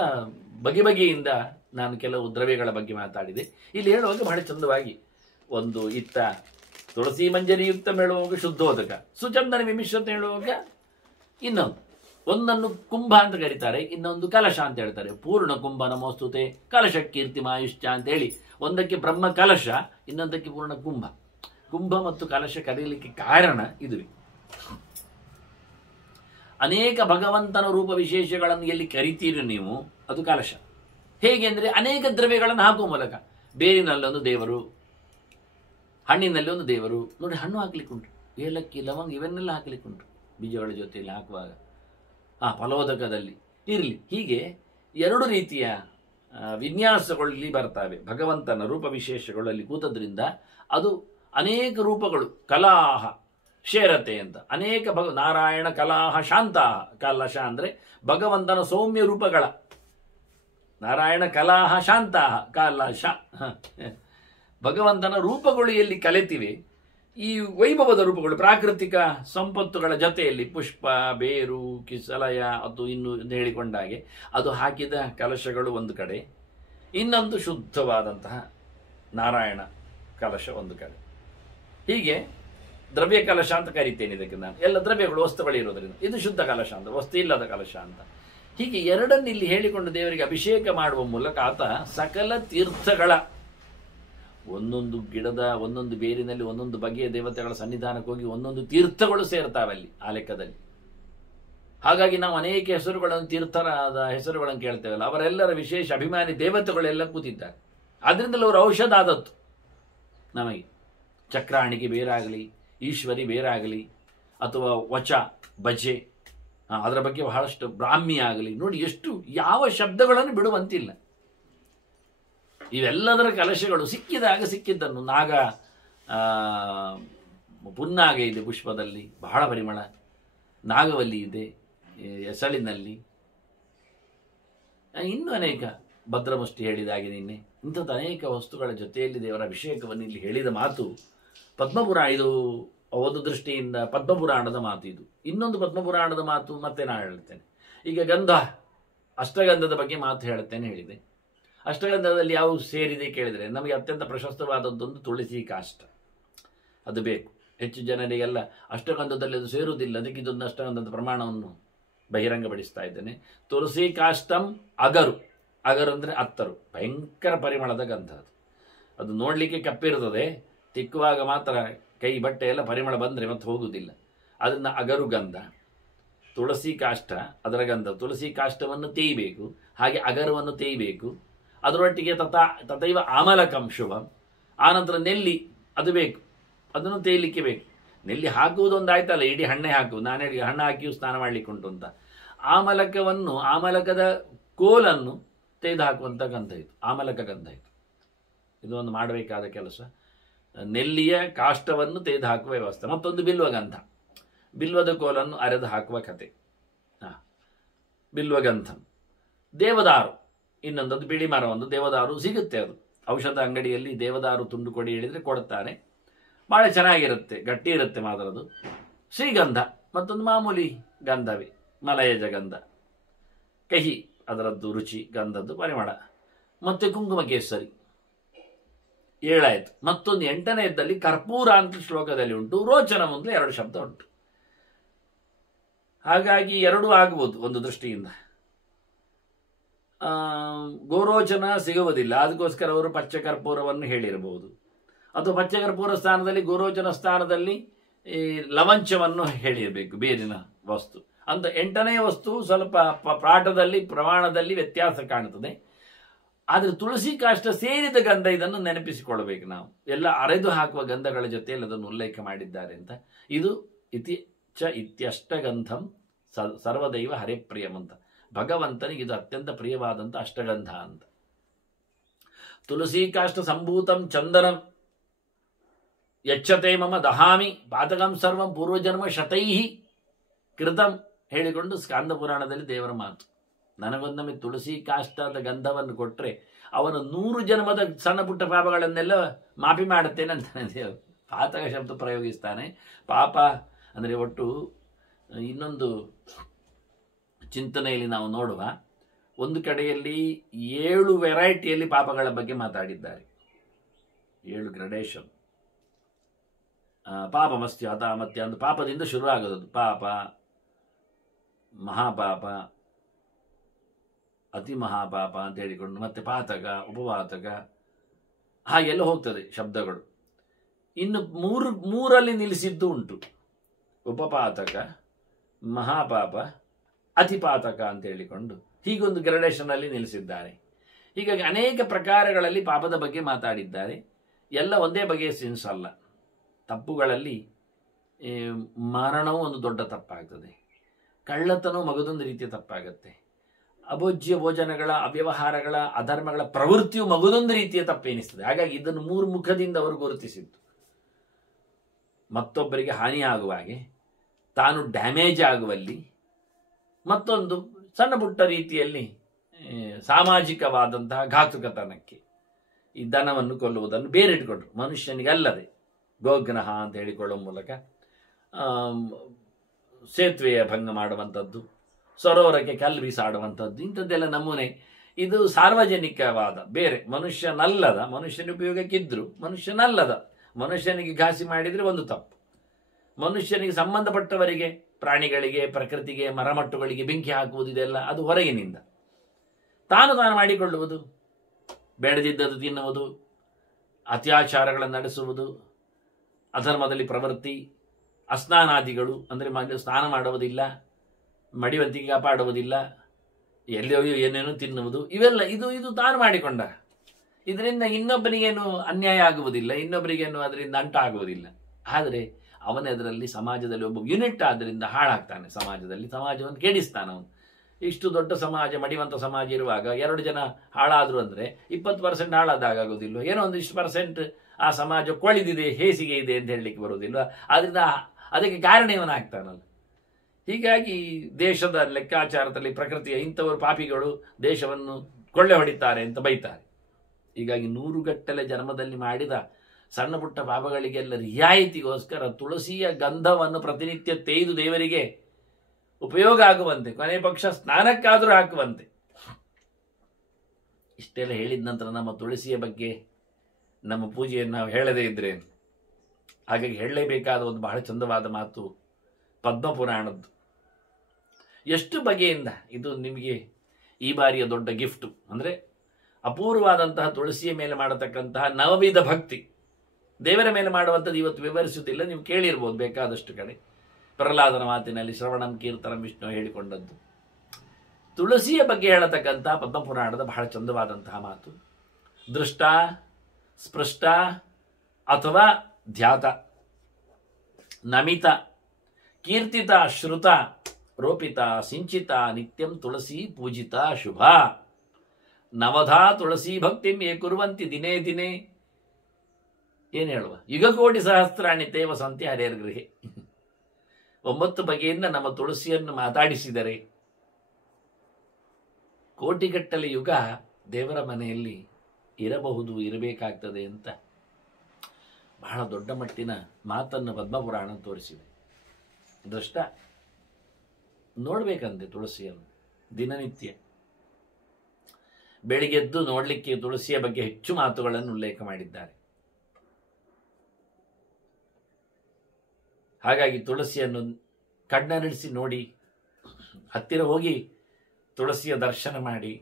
ಬಗೆ ಬಗೆಯಿಂದ ನಾನು ಕೆಲವು ದ್ರವ್ಯಗಳ ಬಗ್ಗೆ ಮಾತಾಡಿದೆ. ಇಲ್ಲಿ ಹೇಳುವಾಗ ಬಹಳ ಚಂದವಾಗಿ ಒಂದು ಇತ್ತ ತುಳಸಿ ಮಂಜರಿಯುಕ್ತ ಹೇಳುವಾಗ ಶುದ್ಧೋದಕ, ಸುಚಂದನ ವಿಮಿಶ್ರತೆ ಹೇಳುವಾಗ ಇನ್ನೊಂದು, ಒಂದನ್ನು ಕುಂಭ ಅಂತ ಕರೀತಾರೆ, ಇನ್ನೊಂದು ಕಲಶ ಅಂತ ಹೇಳ್ತಾರೆ. ಪೂರ್ಣ ಕುಂಭ ನಮೋಸ್ತುತೆ ಕಲಶ ಕೀರ್ತಿ ಮಾಯುಶ್ಚ ಅಂತ ಹೇಳಿ, ಒಂದಕ್ಕೆ ಬ್ರಹ್ಮ ಕಲಶ, ಇನ್ನೊಂದಕ್ಕೆ ಪೂರ್ಣ ಕುಂಭ. ಕುಂಭ ಮತ್ತು ಕಲಶ ಕರೆಯಲಿಕ್ಕೆ ಕಾರಣ ಇದುವೆ. ಅನೇಕ ಭಗವಂತನ ರೂಪ ವಿಶೇಷಗಳನ್ನು ಎಲ್ಲಿ ಕರಿತೀರಿ ನೀವು, ಅದು ಕಲಶ. ಹೇಗೆ ಅಂದರೆ ಅನೇಕ ದ್ರವ್ಯಗಳನ್ನು ಹಾಕುವ ಮೂಲಕ, ಬೇರಿನಲ್ಲೊಂದು ದೇವರು, ಹಣ್ಣಿನಲ್ಲಿ ಒಂದು ದೇವರು. ನೋಡಿ, ಹಣ್ಣು ಹಾಕ್ಲಿಕ್ಕುಂಟು, ಏಲಕ್ಕಿ, ಲವಂಗ ಇವನ್ನೆಲ್ಲ ಹಾಕ್ಲಿಕ್ಕುಂಟು ಬೀಜಗಳ ಜೊತೆಯಲ್ಲಿ ಹಾಕುವಾಗ. ಫಲೋದಕದಲ್ಲಿ ಇರಲಿ. ಹೀಗೆ ಎರಡು ರೀತಿಯ ವಿನ್ಯಾಸಗಳಲ್ಲಿ ಬರ್ತವೆ. ಭಗವಂತನ ರೂಪ ವಿಶೇಷಗಳಲ್ಲಿ ಕೂತದ್ರಿಂದ ಅದು ಅನೇಕ ರೂಪಗಳು. ಕಲಾಹ ಶೇರತೆ ಅಂತ ಅನೇಕ ನಾರಾಯಣ ಕಲಾಹ ಶಾಂತಾಹ. ಕಲಶ ಅಂದರೆ ಭಗವಂತನ ಸೌಮ್ಯ ರೂಪಗಳ, ನಾರಾಯಣ ಕಲಾಹ ಶಾಂತಾಹ ಕಲಶ. ಭಗವಂತನ ರೂಪಗಳು ಎಲ್ಲಿ ಕಲೆತಿವೆ, ಈ ವೈಭವದ ರೂಪಗಳು ಪ್ರಾಕೃತಿಕ ಸಂಪತ್ತುಗಳ ಜೊತೆಯಲ್ಲಿ ಪುಷ್ಪ, ಬೇರು, ಕಿಸಲಯ, ಅದು ಇನ್ನು ಹೇಳಿಕೊಂಡಾಗೆ ಅದು ಹಾಕಿದ ಕಲಶಗಳು ಒಂದು ಕಡೆ, ಇನ್ನೊಂದು ಶುದ್ಧವಾದಂತಹ ನಾರಾಯಣ ಕಲಶ ಒಂದು ಕಡೆ. ಹೀಗೆ ದ್ರವ್ಯ ಕಲಶ ಅಂತ ಕರಿತೇನೆ ಇದಕ್ಕೆ ನಾನು. ಎಲ್ಲ ದ್ರವ್ಯಗಳು, ವಸ್ತುಗಳು ಇರೋದ್ರಿಂದ ಇದು ಶುದ್ಧ ಕಲಶ ಅಂತ, ವಸ್ತು ಇಲ್ಲದ ಕಲಶ ಅಂತ. ಹೀಗೆ ಎರಡನ್ನು ಇಲ್ಲಿ ಹೇಳಿಕೊಂಡು ದೇವರಿಗೆ ಅಭಿಷೇಕ ಮಾಡುವ ಮೂಲಕ ಆತ ಸಕಲ ತೀರ್ಥಗಳ, ಒಂದೊಂದು ಗಿಡದ ಒಂದೊಂದು ಬೇರಿನಲ್ಲಿ ಒಂದೊಂದು ಬಗೆಯ ದೇವತೆಗಳ ಸನ್ನಿಧಾನಕ್ಕೆ ಹೋಗಿ ಒಂದೊಂದು ತೀರ್ಥಗಳು ಸೇರ್ತಾವೆ ಅಲ್ಲಿ ಆ ಲೆಕ್ಕದಲ್ಲಿ. ಹಾಗಾಗಿ ನಾವು ಅನೇಕ ಹೆಸರುಗಳನ್ನು, ತೀರ್ಥರಾದ ಹೆಸರುಗಳನ್ನು ಕೇಳ್ತೇವಲ್ಲ, ಅವರೆಲ್ಲರ ವಿಶೇಷ ಅಭಿಮಾನಿ ದೇವತೆಗಳೆಲ್ಲ ಕೂತಿದ್ದಾರೆ. ಆದ್ರಿಂದಲೇ ಅವರು ಔಷಧ ಆದದ್ದು ನಮಗೆ. ಚಕ್ರಾಣಿಗೆ ಬೇರಾಗಲಿ, ಈಶ್ವರಿ ಬೇರಾಗಲಿ, ಅಥವಾ ವಚ ಬಜೆ, ಅದರ ಬಗ್ಗೆ ಬಹಳಷ್ಟು, ಬ್ರಾಹ್ಮಿ ಆಗಲಿ, ನೋಡಿ ಎಷ್ಟು ಯಾವ ಶಬ್ದಗಳನ್ನು ಬಿಡುವಂತಿಲ್ಲ. ಇವೆಲ್ಲದರ ಕಲಶಗಳು ಸಿಕ್ಕಿದಾಗ ಸಿಕ್ಕಿದ್ದನ್ನು. ನಾಗ, ಪುನ್ನಾಗ ಇದೆ ಪುಷ್ಪದಲ್ಲಿ, ಬಹಳ ಪರಿಮಳ. ನಾಗವಲ್ಲಿ ಇದೆ ಎಸಳಿನಲ್ಲಿ, ಇನ್ನೂ ಅನೇಕ, ಭದ್ರಮುಷ್ಟಿ ಹೇಳಿದಾಗೆ ನಿನ್ನೆ. ಇಂಥದ್ದು ಅನೇಕ ವಸ್ತುಗಳ ಜೊತೆಯಲ್ಲಿ ದೇವರ ಅಭಿಷೇಕವನ್ನು ಇಲ್ಲಿ ಹೇಳಿದ ಮಾತು ಪದ್ಮಪುರಾಣ. ಇದು ಒಂದು ದೃಷ್ಟಿಯಿಂದ ಪದ್ಮಪುರಾಣದ ಮಾತು ಇದು. ಇನ್ನೊಂದು ಪದ್ಮಪುರಾಣದ ಮಾತು ಮತ್ತೆ ನಾನು ಹೇಳ್ತೇನೆ. ಈಗ ಗಂಧ, ಅಷ್ಟಗಂಧದ ಬಗ್ಗೆ ಮಾತು ಹೇಳ್ತೇನೆ ಹೇಳಿದೆ. ಅಷ್ಟಗಂಧದಲ್ಲಿ ಯಾವ ಸೇರಿದೆ ಕೇಳಿದರೆ ನಮಗೆ ಅತ್ಯಂತ ಪ್ರಶಸ್ತವಾದದ್ದೊಂದು ತುಳಸಿ ಕಾಷ್ಟ. ಅದು ಬೇಕು. ಹೆಚ್ಚು ಜನರಿಗೆಲ್ಲ ಅಷ್ಟಗಂಧದಲ್ಲಿ ಅದು ಸೇರುವುದಿಲ್ಲ. ಅದಕ್ಕೆ ಇದೊಂದು ಅಷ್ಟಗಂಧದ ಪ್ರಮಾಣವನ್ನು ಬಹಿರಂಗಪಡಿಸ್ತಾ ಇದ್ದೇನೆ. ತುಳಸಿ ಕಾಷ್ಟಂ ಅಗರು. ಅಗರು ಅಂದರೆ ಅತ್ತರು, ಭಯಂಕರ ಪರಿಮಳದ ಗಂಧ. ಅದು ನೋಡಲಿಕ್ಕೆ ಕಪ್ಪಿರುತ್ತದೆ, ತಿಕ್ಕುವಾಗ ಮಾತ್ರ ಕೈ ಬಟ್ಟೆ ಎಲ್ಲ ಪರಿಮಳ ಬಂದರೆ ಮತ್ತೆ ಹೋಗುವುದಿಲ್ಲ. ಅದನ್ನು ಅಗರು ಗಂಧ. ತುಳಸಿ ಕಾಷ್ಟ ಅದರ ಗಂಧ. ತುಳಸಿ ಕಾಷ್ಟವನ್ನು ತೇಯಬೇಕು, ಹಾಗೆ ಅಗರವನ್ನು ತೇಯಬೇಕು. ಅದರೊಟ್ಟಿಗೆ ತಥೈವ ಆಮಲಕಂ ಶುಭಂ. ಆನಂತರ ನೆಲ್ಲಿ, ಅದು ಬೇಕು, ಅದನ್ನು ತೇಯಲಿಕ್ಕೆ ಬೇಕು. ನೆಲ್ಲಿ ಹಾಕುವುದೊಂದು ಆಯ್ತಲ್ಲ, ಇಡೀ ಹಣ್ಣೆ ಹಾಕುವುದು. ನಾನು ಹೇಳಿ ಹಣ್ಣು ಹಾಕಿಯೂ ಸ್ನಾನ ಮಾಡಲಿಕ್ಕೆ ಉಂಟು ಅಂತ. ಆಮಲಕವನ್ನು, ಆಮಲಕದ ಕೋಲನ್ನು ತೆಗೆದು ಹಾಕುವಂಥ ಗಂಧ ಇದು, ಆಮಲಕ ಗಂಧ ಇದು. ಇದು ಒಂದು ಮಾಡಬೇಕಾದ ಕೆಲಸ. ನೆಲ್ಲಿಯ ಕಾಷ್ಟವನ್ನು ತೆಗೆದು ಹಾಕುವ ವ್ಯವಸ್ಥೆ. ಮತ್ತೊಂದು ಬಿಲ್ವಗಂಧ, ಬಿಲ್ವದ ಕೋಲನ್ನು ಅರೆದು ಹಾಕುವ ಕತೆ. ಬಿಲ್ವಗಂಧ. ದೇವದಾರು, ಇನ್ನೊಂದೊಂದು ಬಿಳಿ ಮರ, ಒಂದು ದೇವದಾರು ಸಿಗುತ್ತೆ. ಅದು ಔಷಧ ಅಂಗಡಿಯಲ್ಲಿ ದೇವದಾರು ತುಂಡು ಕೊಡಿ ಹೇಳಿದರೆ ಕೊಡುತ್ತಾರೆ. ಭಾಳ ಚೆನ್ನಾಗಿರುತ್ತೆ, ಗಟ್ಟಿ ಇರುತ್ತೆ ಮಾತ್ರ ಅದು. ಶ್ರೀಗಂಧ, ಮತ್ತೊಂದು ಮಾಮೂಲಿ ಗಂಧವೇ, ಮಲಯಜ ಗಂಧ, ಕಹಿ ಅದರದ್ದು ರುಚಿ, ಗಂಧದ್ದು ಪರಿಮಳ. ಮತ್ತೆ ಕುಂಕುಮ ಕೇಸರಿ, ಏಳಾಯಿತು. ಮತ್ತೊಂದು ಎಂಟನೆಯದ್ದಲ್ಲಿ ಕರ್ಪೂರ ಅಂತ ಶ್ಲೋಕದಲ್ಲಿ ಉಂಟು, ರೋಚನ ಮುಂದೆ 2 ಶಬ್ದ ಉಂಟು. ಹಾಗಾಗಿ 2 ಆಗ್ಬೋದು ಒಂದು ದೃಷ್ಟಿಯಿಂದ. ಗೋರೋಚನ ಸಿಗುವುದಿಲ್ಲ, ಅದಕ್ಕೋಸ್ಕರ ಅವರು ಪಚ್ಚಕರ್ಪೂರವನ್ನು ಹೇಳಿರಬಹುದು. ಅಥವಾ ಪಚ್ಚಕರ್ಪೂರ ಸ್ಥಾನದಲ್ಲಿ, ಗೋರೋಚನ ಸ್ಥಾನದಲ್ಲಿ ಈ ಲವಂಚವನ್ನು ಹೇಳಿರಬೇಕು, ಬೇರಿನ ವಸ್ತು. ಅಂತ 8ನೇ ವಸ್ತು ಸ್ವಲ್ಪ ಪಾಠದಲ್ಲಿ ಪ್ರಮಾಣದಲ್ಲಿ ವ್ಯತ್ಯಾಸ ಕಾಣುತ್ತದೆ. ಆದರೆ ತುಳಸಿ ಕಾಷ್ಟ ಸೇರಿದ ಗಂಧ ಇದನ್ನು ನೆನಪಿಸಿಕೊಳ್ಳಬೇಕು. ನಾವು ಎಲ್ಲ ಅರೆದು ಹಾಕುವ ಗಂಧಗಳ ಜೊತೆಯಲ್ಲಿ ಅದನ್ನು ಉಲ್ಲೇಖ ಮಾಡಿದ್ದಾರೆ ಅಂತ. ಇದು ಇತಿ ಚ ಇತ್ಯಷ್ಟಗಂಧಂ ಸರ್ವದೈವ ಹರಿಪ್ರಿಯಂ ಅಂತ. ಭಗವಂತನಿಗೆ ಇದು ಅತ್ಯಂತ ಪ್ರಿಯವಾದಂಥ ಅಷ್ಟಗಂಧ ಅಂತ. ತುಳಸಿ ಕಾಷ್ಟ ಸಂಭೂತಂ ಚಂದನಂ ಯಚ್ಚತೆ ಮಮ ದಹಾಮಿ ಪಾತಕಂ ಸರ್ವಂ ಪೂರ್ವಜನ್ಮ ಶತೈಹಿ ಕೃತಂ ಹೇಳಿಕೊಂಡು ಸ್ಕಾಂದ ಪುರಾಣದಲ್ಲಿ ದೇವರ ಮಾತು. ನನಗೊಂದೊಮ್ಮೆ ತುಳಸಿ ಕಾಷ್ಟದ ಗಂಧವನ್ನು ಕೊಟ್ಟರೆ ಅವನು 100 ಜನ್ಮದ ಸಣ್ಣ ಪುಟ್ಟ ಪಾಪಗಳನ್ನೆಲ್ಲ ಮಾಫಿ ಮಾಡುತ್ತೇನೆ ಅಂತಾನೆ ದೇವರು. ಪಾತಕ ಶಬ್ದ ಪ್ರಯೋಗಿಸ್ತಾನೆ. ಪಾಪ ಅಂದರೆ ಒಟ್ಟು ಇನ್ನೊಂದು ಚಿಂತನೆಯಲ್ಲಿ ನಾವು ನೋಡುವ, ಒಂದು ಕಡೆಯಲ್ಲಿ 7 ವೆರೈಟಿಯಲ್ಲಿ ಪಾಪಗಳ ಬಗ್ಗೆ ಮಾತಾಡಿದ್ದಾರೆ. 7 ಗ್ರಡೇಷನ್. ಪಾಪಮಸ್ತ್ಯ ಹತಾಮತ್ಯ ಅಂತ ಪಾಪದಿಂದ ಶುರು ಆಗೋದು. ಪಾಪ, ಮಹಾಪಾಪ, ಅತಿ ಮಹಾಪಾಪ ಅಂತ ಹೇಳಿಕೊಂಡು ಮತ್ತೆ ಪಾತಕ, ಉಪಪಾತಕ, ಹಾಗೆಲ್ಲ ಹೋಗ್ತದೆ ಶಬ್ದಗಳು. ಇನ್ನು ಮೂರಲ್ಲಿ ನಿಲ್ಲಿಸಿದ್ದು ಉಂಟು. ಉಪಪಾತಕ, ಮಹಾಪಾಪ, ಅತಿಪಾತಕ ಅಂತ ಹೇಳಿಕೊಂಡು ಹೀಗೊಂದು ಗ್ರಡೇಷನ್ ಅಲ್ಲಿ ನಿಲ್ಲಿಸಿದ್ದಾರೆ. ಹೀಗಾಗಿ ಅನೇಕ ಪ್ರಕಾರಗಳಲ್ಲಿ ಪಾಪದ ಬಗ್ಗೆ ಮಾತಾಡಿದ್ದಾರೆ. ಎಲ್ಲ ಒಂದೇ ಬಗೆಯ ಸಿನ್ಸ್ ಅಲ್ಲ. ತಪ್ಪುಗಳಲ್ಲಿ ಮರಣವು ಒಂದು ದೊಡ್ಡ ತಪ್ಪಾಗ್ತದೆ. ಕಳ್ಳತನವು ಮಗದೊಂದು ರೀತಿಯ ತಪ್ಪಾಗತ್ತೆ. ಅಭೋಜ್ಯ ಭೋಜನಗಳ, ಅವ್ಯವಹಾರಗಳ, ಅಧರ್ಮಗಳ ಪ್ರವೃತ್ತಿಯು ಮಗದೊಂದು ರೀತಿಯ ತಪ್ಪೆನಿಸ್ತದೆ. ಹಾಗಾಗಿ ಇದನ್ನು 3 ಮುಖದಿಂದ ಅವರು ಗುರುತಿಸಿದ್ದು. ಮತ್ತೊಬ್ಬರಿಗೆ ಹಾನಿಯಾಗುವ ಹಾಗೆ, ತಾನು ಡ್ಯಾಮೇಜ್ ಆಗುವಲ್ಲಿ, ಮತ್ತೊಂದು ಸಣ್ಣ ಪುಟ್ಟ ರೀತಿಯಲ್ಲಿ ಸಾಮಾಜಿಕವಾದಂತಹ ಘಾತುಕತನಕ್ಕೆ, ಈ ದನವನ್ನು ಕೊಲ್ಲುವುದನ್ನು ಬೇರಿಟ್ಕೊಂಡ್ರು. ಮನುಷ್ಯನಿಗಲ್ಲದೆ ಗೋಗ್ರಹ ಅಂತ ಹೇಳಿಕೊಳ್ಳುವ ಮೂಲಕ ಸೇತುವೆಯ ಭಂಗ ಮಾಡುವಂಥದ್ದು, ಸರೋವರಕ್ಕೆ ಕಲ್ಲು ಬೀಸಾಡುವಂಥದ್ದು, ಇಂಥದ್ದೆಲ್ಲ ನಮೂನೆ. ಇದು ಸಾರ್ವಜನಿಕವಾದ, ಬೇರೆ ಮನುಷ್ಯನಲ್ಲದ, ಮನುಷ್ಯನ ಉಪಯೋಗಕ್ಕಿದ್ರು ಮನುಷ್ಯನಲ್ಲದ ಮನುಷ್ಯನಿಗೆ ಘಾಸಿ ಮಾಡಿದರೆ ಒಂದು ತಪ್ಪು. ಮನುಷ್ಯನಿಗೆ ಸಂಬಂಧಪಟ್ಟವರಿಗೆ, ಪ್ರಾಣಿಗಳಿಗೆ, ಪ್ರಕೃತಿಗೆ, ಮರಮಟ್ಟುಗಳಿಗೆ ಬೆಂಕಿ ಹಾಕುವುದು, ಇದೆಲ್ಲ ಅದು ಹೊರಗಿನಿಂದ. ತಾನು ಮಾಡಿಕೊಳ್ಳುವುದು, ಬೇಡದಿದ್ದದ್ದು ತಿನ್ನುವುದು, ಅತ್ಯಾಚಾರಗಳನ್ನು ನಡೆಸುವುದು, ಅಧರ್ಮದಲ್ಲಿ ಪ್ರವೃತ್ತಿ, ಅಸ್ನಾನಾದಿಗಳು ಅಂದರೆ ಸ್ನಾನ ಮಾಡುವುದಿಲ್ಲ, ಮಡಿವಂತಿಗೆ ಕಾಪಾಡುವುದಿಲ್ಲ, ಎಲ್ಲಿಯೋ ಏನೇನೋ ತಿನ್ನುವುದು, ಇವೆಲ್ಲ ಇದು ತಾನು ಮಾಡಿಕೊಂಡ. ಇದರಿಂದ ಇನ್ನೊಬ್ಬನಿಗೇನು ಅನ್ಯಾಯ ಆಗುವುದಿಲ್ಲ, ಇನ್ನೊಬ್ಬರಿಗೇನು ಅದರಿಂದ ಅಂಟಾಗುವುದಿಲ್ಲ. ಆದರೆ ಅವನೇ ಅದರಲ್ಲಿ ಸಮಾಜದಲ್ಲಿ ಒಬ್ಬ ಯೂನಿಟ್ ಆದ್ದರಿಂದ ಹಾಳಾಗ್ತಾನೆ. ಸಮಾಜವನ್ನು ಕೆಡಿಸ್ತಾನೆ ಅವನು. ಇಷ್ಟು ದೊಡ್ಡ ಸಮಾಜ, ಮಡಿವಂತ ಸಮಾಜ ಇರುವಾಗ 2 ಜನ ಹಾಳಾದ್ರು ಅಂದರೆ 20% ಹಾಳಾದಾಗೋದಿಲ್ಲ. ಏನೋ ಒಂದು ಇಷ್ಟು % ಆ ಸಮಾಜ ಕೊಳಿದಿದೆ, ಹೇಸಿಗೆ ಇದೆ ಅಂತ ಹೇಳಲಿಕ್ಕೆ ಬರುವುದಿಲ್ಲ. ಆದ್ರಿಂದ ಅದಕ್ಕೆ ಕಾರಣ ಇವನಾಗ್ತಾನಲ್ಲ. ಹೀಗಾಗಿ ದೇಶದ ಲೆಕ್ಕಾಚಾರದಲ್ಲಿ ಪ್ರಕೃತಿಯ ಇಂಥವರು ಪಾಪಿಗಳು ದೇಶವನ್ನು ಕೊಳ್ಳೆ ಹೊಡಿತಾರೆ ಅಂತ ಬೈತಾರೆ. ಹೀಗಾಗಿ 100 ಗಟ್ಟಲೆ ಜನ್ಮದಲ್ಲಿ ಮಾಡಿದ ಸಣ್ಣ ಪುಟ್ಟ ಪಾಪಗಳಿಗೆಲ್ಲ ರಿಯಾಯಿತಿಗೋಸ್ಕರ ತುಳಸಿಯ ಗಂಧವನ್ನು ಪ್ರತಿನಿತ್ಯ ತೇಯ್ದು ದೇವರಿಗೆ ಉಪಯೋಗ ಆಗುವಂತೆ, ಕೊನೆ ಪಕ್ಷ ಸ್ನಾನಕ್ಕಾದರೂ ಹಾಕುವಂತೆ. ಇಷ್ಟೆಲ್ಲ ಹೇಳಿದ ನಂತರ ನಮ್ಮ ತುಳಸಿಯ ಬಗ್ಗೆ ನಮ್ಮ ಪೂಜೆಯನ್ನು ನಾವು ಹೇಳದೇ ಇದ್ರೆ, ಹಾಗಾಗಿ ಹೇಳಲೇಬೇಕಾದ ಒಂದು ಬಹಳ ಚಂದವಾದ ಮಾತು ಪದ್ಮಪುರಾಣದ್ದು. ಎಷ್ಟು ಬಗೆಯಿಂದ ಇದು ನಿಮಗೆ ಈ ಬಾರಿಯ ದೊಡ್ಡ ಗಿಫ್ಟು. ಅಂದರೆ ಅಪೂರ್ವವಾದಂತಹ ತುಳಸಿಯ ಮೇಲೆ ಮಾಡತಕ್ಕಂತಹ ನವವಿಧ ಭಕ್ತಿ, ದೇವರ ಮೇಲೆ ಮಾಡುವಂಥದ್ದು ಇವತ್ತು ವಿವರಿಸುವುದಿಲ್ಲ, ನೀವು ಕೇಳಿರ್ಬೋದು ಬೇಕಾದಷ್ಟು ಕಡೆ. ಪ್ರಹ್ಲಾದನ ಮಾತಿನಲ್ಲಿ ಶ್ರವಣಂ ಕೀರ್ತನಂ ವಿಷ್ಣು ಹೇಳಿಕೊಂಡದ್ದು. ತುಳಸಿಯ ಬಗ್ಗೆ ಹೇಳತಕ್ಕಂತಹ ಪದ್ಮಪುರಾಣದ ಬಹಳ ಚಂದವಾದಂತಹ ಮಾತು. ದೃಷ್ಟ, ಸ್ಪೃಷ್ಟ ಅಥವಾ ಧ್ಯಾತ, ನಮಿತ, ಕೀರ್ತಿತ, ಶ್ರುತ, ರೋಪಿತ, ಸಿಂಚಿತ, ನಿತ್ಯಂ ತುಳಸಿ ಪೂಜಿತ ಶುಭ. ನವಧಾ ತುಳಸಿ ಭಕ್ತಿಂ ಯೇ ಕುರುವಂತಿ ದಿನೇ ದಿನೇ. ಏನು ಹೇಳುವ, ಯುಗಕೋಟಿ ಸಹಸ್ರಾಣಿ ತೇ ವಸಂತಿ ಹರೇರ್ಗೃಹೆ. 9 ಬಗೆಯಿಂದ ನಮ್ಮ ತುಳಸಿಯನ್ನು ಮಾತಾಡಿಸಿದರೆ ಕೋಟಿಗಟ್ಟಲೆ ಯುಗ ದೇವರ ಮನೆಯಲ್ಲಿ ಇರಬಹುದು, ಇರಬೇಕಾಗ್ತದೆ ಅಂತ ಬಹಳ ದೊಡ್ಡ ಮಟ್ಟಿನ ಮಾತನ್ನು ಪದ್ಮಪುರಾಣ ತೋರಿಸಿದೆ. ದೃಷ್ಟ ನೋಡ್ಬೇಕಂತೆ ತುಳಸಿಯನ್ನು ದಿನನಿತ್ಯ. ಬೆಳಿಗ್ಗೆದ್ದು ನೋಡಲಿಕ್ಕೆ ತುಳಸಿಯ ಬಗ್ಗೆ ಹೆಚ್ಚು ಮಾತುಗಳನ್ನು ಉಲ್ಲೇಖ ಮಾಡಿದ್ದಾರೆ. ಹಾಗಾಗಿ ತುಳಸಿಯನ್ನು ಕಣ್ಣನಿಡಿಸಿ ನೋಡಿ, ಹತ್ತಿರ ಹೋಗಿ ತುಳಸಿಯ ದರ್ಶನ ಮಾಡಿ,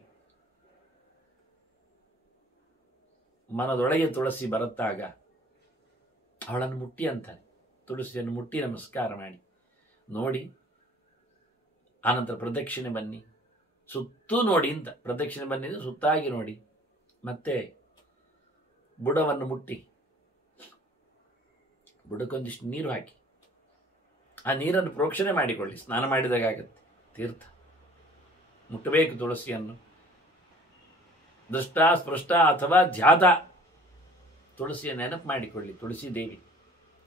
ಮನದೊಳಗೆ ತುಳಸಿ ಬರುತ್ತಾಗ ಅವಳನ್ನು ಮುಟ್ಟಿ ಅಂತಾನೆ. ತುಳಸಿಯನ್ನು ಮುಟ್ಟಿ ನಮಸ್ಕಾರ ಮಾಡಿ ನೋಡಿ, ಆನಂತರ ಪ್ರದಕ್ಷಿಣೆ ಬನ್ನಿ, ಸುತ್ತೂ ನೋಡಿ ಅಂತ. ಪ್ರದಕ್ಷಿಣೆ ಬನ್ನಿ ಸುತ್ತಾಗಿ ನೋಡಿ, ಮತ್ತೆ ಬುಡವನ್ನು ಮುಟ್ಟಿ ಬುಡಕ್ಕೊಂದಿಷ್ಟು ನೀರು ಹಾಕಿ ಆ ನೀರನ್ನು ಪ್ರೋಕ್ಷಣೆ ಮಾಡಿಕೊಳ್ಳಿ. ಸ್ನಾನ ಮಾಡಿದಾಗತ್ತೆ. ತೀರ್ಥ ಮುಟ್ಟಬೇಕು ತುಳಸಿಯನ್ನು. ದೃಷ್ಟ ಸ್ಪೃಷ್ಟ ಅಥವಾ ಧ್ಯಾತ ತುಳಸಿಯ ನೆನಪು ಮಾಡಿಕೊಳ್ಳಿ. ತುಳಸಿ ದೇವಿ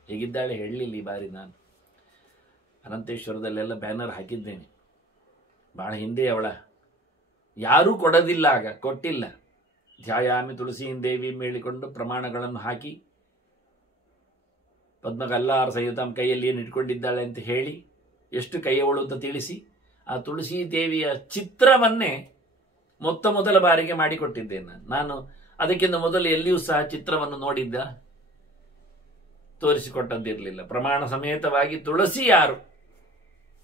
ಹೇಗಿದ್ದಾಳೆ ಹೇಳಲಿಲ್ಲ ಈ ಬಾರಿ. ನಾನು ಅನಂತೇಶ್ವರದಲ್ಲೆಲ್ಲ ಬ್ಯಾನರ್ ಹಾಕಿದ್ದೇನೆ. ಬಹಳ ಹಿಂದೆ ಅವಳ ಯಾರೂ ಕೊಡೋದಿಲ್ಲ, ಆಗ ಕೊಟ್ಟಿಲ್ಲ. ಧ್ಯಾಯಾಮಿ ತುಳಸೀಂ ದೇವಿ ಹೇಳಿಕೊಂಡು ಪ್ರಮಾಣಗಳನ್ನು ಹಾಕಿ ಪದ್ಮಗಲ್ಲಾರ ಸಹಿತಾಂ ಕೈಯಲ್ಲಿ ಏನು ಇಟ್ಕೊಂಡಿದ್ದಾಳೆ ಅಂತ ಹೇಳಿ ಎಷ್ಟು ಕೈಯವಳು ಅಂತ ತಿಳಿಸಿ ಆ ತುಳಸೀ ದೇವಿಯ ಚಿತ್ರವನ್ನೇ ಮೊದಲ ಬಾರಿಗೆ ಮಾಡಿಕೊಟ್ಟಿದ್ದೇನೆ ನಾನು. ಅದಕ್ಕಿಂತ ಮೊದಲು ಎಲ್ಲಿಯೂ ಸಹ ಚಿತ್ರವನ್ನು ನೋಡಿದ್ದ ತೋರಿಸಿಕೊಟ್ಟದ್ದಿರಲಿಲ್ಲ. ಪ್ರಮಾಣ ಸಮೇತವಾಗಿ ತುಳಸಿ ಯಾರು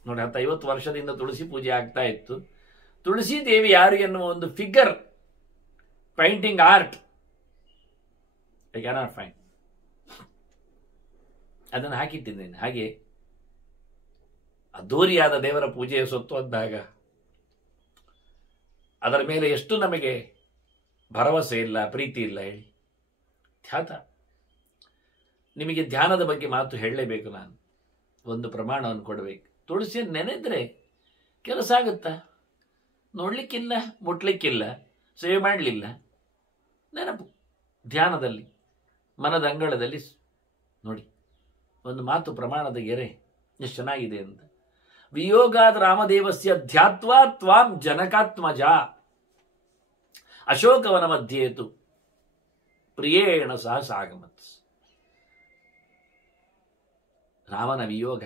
ನೋಡಿ, 50 ವರ್ಷದಿಂದ ತುಳಸಿ ಪೂಜೆ ಆಗ್ತಾ ಇತ್ತು. ತುಳಸಿ ದೇವಿ ಯಾರು ಎನ್ನುವ ಒಂದು figure, painting art, I cannot find, ಅದನ್ನು ಹಾಕಿಟ್ಟಿದ್ದೇನೆ. ಹಾಗೆ ಅದ್ದೂರಿಯಾದ ದೇವರ ಪೂಜೆಯ ಸೊತ್ತು ಅಂದಾಗ ಅದರ ಮೇಲೆ ಎಷ್ಟು ನಮಗೆ ಭರವಸೆ ಇಲ್ಲ, ಪ್ರೀತಿ ಇಲ್ಲ ಹೇಳಿ. ಧ್ಯಾತ, ನಿಮಗೆ ಧ್ಯಾನದ ಬಗ್ಗೆ ಮಾತು ಹೇಳಲೇಬೇಕು. ನಾನು ಒಂದು ಪ್ರಮಾಣವನ್ನು ಕೊಡಬೇಕು. ತುಳಸಿಯನ್ನು ನೆನೆದ್ರೆ ಕೆಲಸ ಆಗುತ್ತಾ? ನೋಡ್ಲಿಕ್ಕಿಲ್ಲ, ಮುಟ್ಲಿಕ್ಕಿಲ್ಲ, ಸೇವೆ ಮಾಡಲಿಲ್ಲ, ನೆನಪು ಧ್ಯಾನದಲ್ಲಿ ಮನದ ಅಂಗಳದಲ್ಲಿ ನೋಡಿ. ಒಂದು ಮಾತು ಪ್ರಮಾಣದ ಗೆರೆ ಎಷ್ಟು ಚೆನ್ನಾಗಿದೆ ಅಂತ. ವಿಯೋಗಾದ ರಾಮದೇವಸ್ಯ ಧ್ಯಾತ್ವಾ ತ್ವಾಂ ಜನಕಾತ್ಮಜ ಅಶೋಕವನ ಮಧ್ಯೇತು ಪ್ರಿಯೇಣ ಸಹ ಸಾಗಮತ್. ರಾಮನ ವಿಯೋಗ,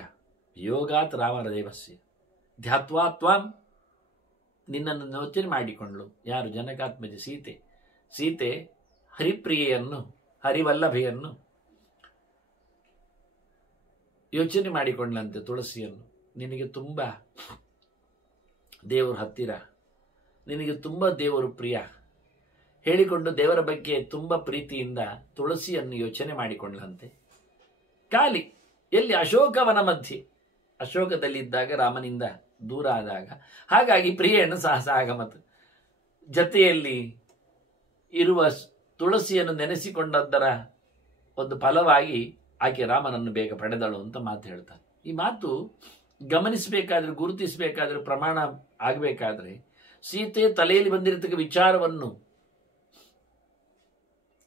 ವಿಯೋಗಾತ್ ರಾಮನ ದೇವಸ್ಯ ಧ್ಯಾತ್ವಾ ತ್ವಾಂ, ನಿನ್ನನ್ನು ಯೋಚನೆ ಮಾಡಿಕೊಂಡ್ಳು ಯಾರು? ಜನಕಾತ್ಮಜ ಸೀತೆ. ಸೀತೆ ಹರಿಪ್ರಿಯೆಯನ್ನು, ಹರಿವಲ್ಲಭೆಯನ್ನು ಯೋಚನೆ ಮಾಡಿಕೊಂಡ್ಲಂತೆ. ತುಳಸಿಯನ್ನು, ನಿನಗೆ ತುಂಬ ದೇವರು ಹತ್ತಿರ, ನಿನಗೆ ತುಂಬ ದೇವರು ಪ್ರಿಯ ಹೇಳಿಕೊಂಡು ದೇವರ ಬಗ್ಗೆ ತುಂಬ ಪ್ರೀತಿಯಿಂದ ತುಳಸಿಯನ್ನು ಯೋಚನೆ ಮಾಡಿಕೊಂಡ್ಲಂತೆ. ಕಾಲಿ ಎಲ್ಲಿ? ಅಶೋಕವನ ಮಧ್ಯೆ, ಅಶೋಕದಲ್ಲಿದ್ದಾಗ, ರಾಮನಿಂದ ದೂರ ಆದಾಗ. ಹಾಗಾಗಿ ಪ್ರಿಯೆಯನ್ನು ಸಹಸ ಆಗಮತ್, ಜತೆಯಲ್ಲಿ ಇರುವ ತುಳಸಿಯನ್ನು ನೆನೆಸಿಕೊಂಡದ್ದರ ಒಂದು ಫಲವಾಗಿ ಆಕೆ ರಾಮನನ್ನು ಬೇಗ ಪಡೆದಳು ಅಂತ ಮಾತು ಹೇಳ್ತಾರೆ. ಈ ಮಾತು ಗಮನಿಸಬೇಕಾದ್ರೆ, ಗುರುತಿಸಬೇಕಾದ್ರೆ, ಪ್ರಮಾಣ ಆಗಬೇಕಾದ್ರೆ ಸೀತೆ ತಲೆಯಲ್ಲಿ ಬಂದಿರತಕ್ಕ ವಿಚಾರವನ್ನು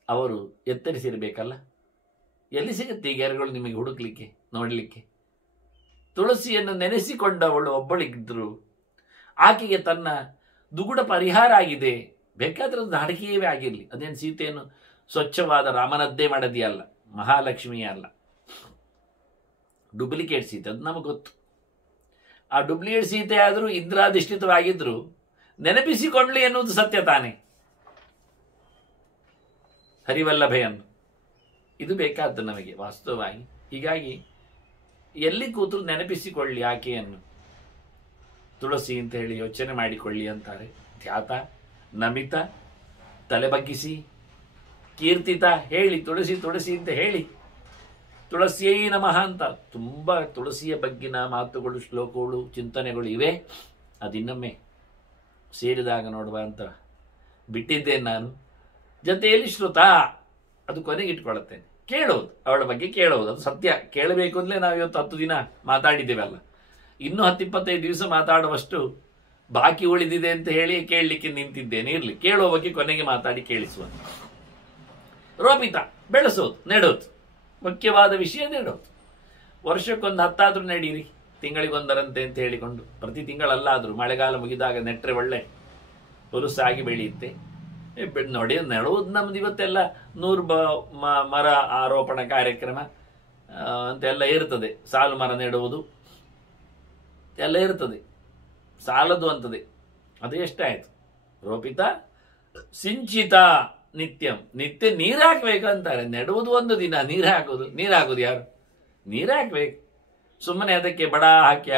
ಅವರು ಎತ್ತರಿಸಿರಬೇಕಲ್ಲ. ಎಲ್ಲಿ ಸಿಗುತ್ತೆ ಈ ಗೆರೆಗಳು ನಿಮಗೆ ಹುಡುಕ್ಲಿಕ್ಕೆ, ನೋಡಲಿಕ್ಕೆ? ತುಳಸಿಯನ್ನು ನೆನೆಸಿಕೊಂಡವಳು ಒಬ್ಬಳಿಗಿದ್ರು, ಆಕೆಗೆ ತನ್ನ ದುಗುಡ ಪರಿಹಾರ ಆಗಿದೆ. ಬೇಕಾದ್ರೆ ಒಂದು ಅಡಕೆಯವೇ ಆಗಿರಲಿ, ಅದೇನು ಸೀತೆಯನ್ನು ಸ್ವಚ್ಛವಾದ ರಾಮನದ್ದೇ ಮಾಡದಿಯಲ್ಲ, ಮಹಾಲಕ್ಷ್ಮಿಯೇ ಅಲ್ಲ, ಡೂಪ್ಲಿಕೇಟ್ ಸೀತೆ, ಅದು ನಮಗೆ ಗೊತ್ತು. ಆ ಡೂಪ್ಲಿಕೇಟ್ ಸೀತೆ ಆದರೂ ಇಂದ್ರಾಧಿಷ್ಠಿತವಾಗಿದ್ರು ನೆನಪಿಸಿಕೊಳ್ಳಿ ಎನ್ನುವುದು ಸತ್ಯ ತಾನೇ, ಹರಿವಲ್ಲಭೆಯನ್ನು. ಇದು ಬೇಕಾದ್ದು ನಮಗೆ ವಾಸ್ತವವಾಗಿ. ಹೀಗಾಗಿ ಎಲ್ಲಿ ಕೂತು ನೆನಪಿಸಿಕೊಳ್ಳಿ ಆಕೆಯನ್ನು. ತುಳಸಿ ಅಂತ ಹೇಳಿ ಯೋಚನೆ ಮಾಡಿಕೊಳ್ಳಿ ಅಂತಾರೆ. ಧ್ಯಾತ, ನಮಿತ, ತಲೆ ಬಗ್ಗಿಸಿ, ಕೀರ್ತಿತ ಹೇಳಿ, ತುಳಸಿ ತುಳಸಿ ಅಂತ ಹೇಳಿ, ತುಳಸಿಯೇ ನಮಃ ಅಂತ ತುಂಬ ತುಳಸಿಯ ಬಗ್ಗಿನ ಮಾತುಗಳು, ಶ್ಲೋಕಗಳು, ಚಿಂತನೆಗಳು ಇವೆ. ಅದಿನ್ನೊಮ್ಮೆ ಸೇರಿದಾಗ ನೋಡುವ ಅಂತ ಬಿಟ್ಟಿದ್ದೇನೆ ನಾನು. ಜೊತೆಯಲ್ಲಿ ಶ್ರುತ, ಅದು ಕೊನೆಗೆ ಇಟ್ಕೊಳ್ಳುತ್ತೇನೆ. ಕೇಳೋದು, ಅವಳ ಬಗ್ಗೆ ಕೇಳೋದು, ಅದು ಸತ್ಯ. ಕೇಳಬೇಕು ಅಂದರೆ ನಾವು ಇವತ್ತು 10 ದಿನ ಮಾತಾಡಿದ್ದೇವಲ್ಲ, ಇನ್ನೂ 10-25 ದಿವಸ ಮಾತಾಡುವಷ್ಟು ಬಾಕಿ ಉಳಿದಿದೆ ಅಂತ ಹೇಳಿ ಕೇಳಲಿಕ್ಕೆ ನಿಂತಿದ್ದೇನೆ. ಇರಲಿ, ಕೇಳುವ ಬಗ್ಗೆ ಕೊನೆಗೆ ಮಾತಾಡಿ ಕೇಳಿಸುವ. ರೋಪಿತ, ಬೆಳೆಸೋದು, ನೆಡೋದು, ಮುಖ್ಯವಾದ ವಿಷಯ ನೆಡೋದು. ವರ್ಷಕ್ಕೊಂದು 10 ಆದ್ರೂ ನಡೀರಿ, ತಿಂಗಳಿಗೊಂದರಂತೆ ಅಂತ ಹೇಳಿಕೊಂಡು. ಪ್ರತಿ ತಿಂಗಳಲ್ಲಾದರೂ ಮಳೆಗಾಲ ಮುಗಿದಾಗ ನೆಟ್ಟರೆ ಒಳ್ಳೆ ಹುರುಸಾಗಿ ಬೆಳೆಯುತ್ತೆ. ನೋಡಿ, ನೆಡುವುದು ನಮ್ದು ಇವತ್ತೆಲ್ಲ 100 ಮರ ಆರೋಪಣ ಕಾರ್ಯಕ್ರಮ ಅಂತೆಲ್ಲ ಇರ್ತದೆ. ಸಾಲು ಮರ ನೆಡುವುದು ಎಲ್ಲ ಇರ್ತದೆ, ಸಾಲದು ಅಂತದೆ. ಅದು ಎಷ್ಟಾಯ್ತು? ರೋಪಿತ ಸಿಂಚಿತ ನಿತ್ಯಂ, ನಿತ್ಯ ನೀರು ಹಾಕ್ಬೇಕಂತಾರೆ. ನೆಡುವುದು ಒಂದು ದಿನ, ನೀರು ಹಾಕೋದು ಯಾರು? ನೀರು ಹಾಕ್ಬೇಕು. ಸುಮ್ಮನೆ ಅದಕ್ಕೆ ಬಡ ಹಾಕಿ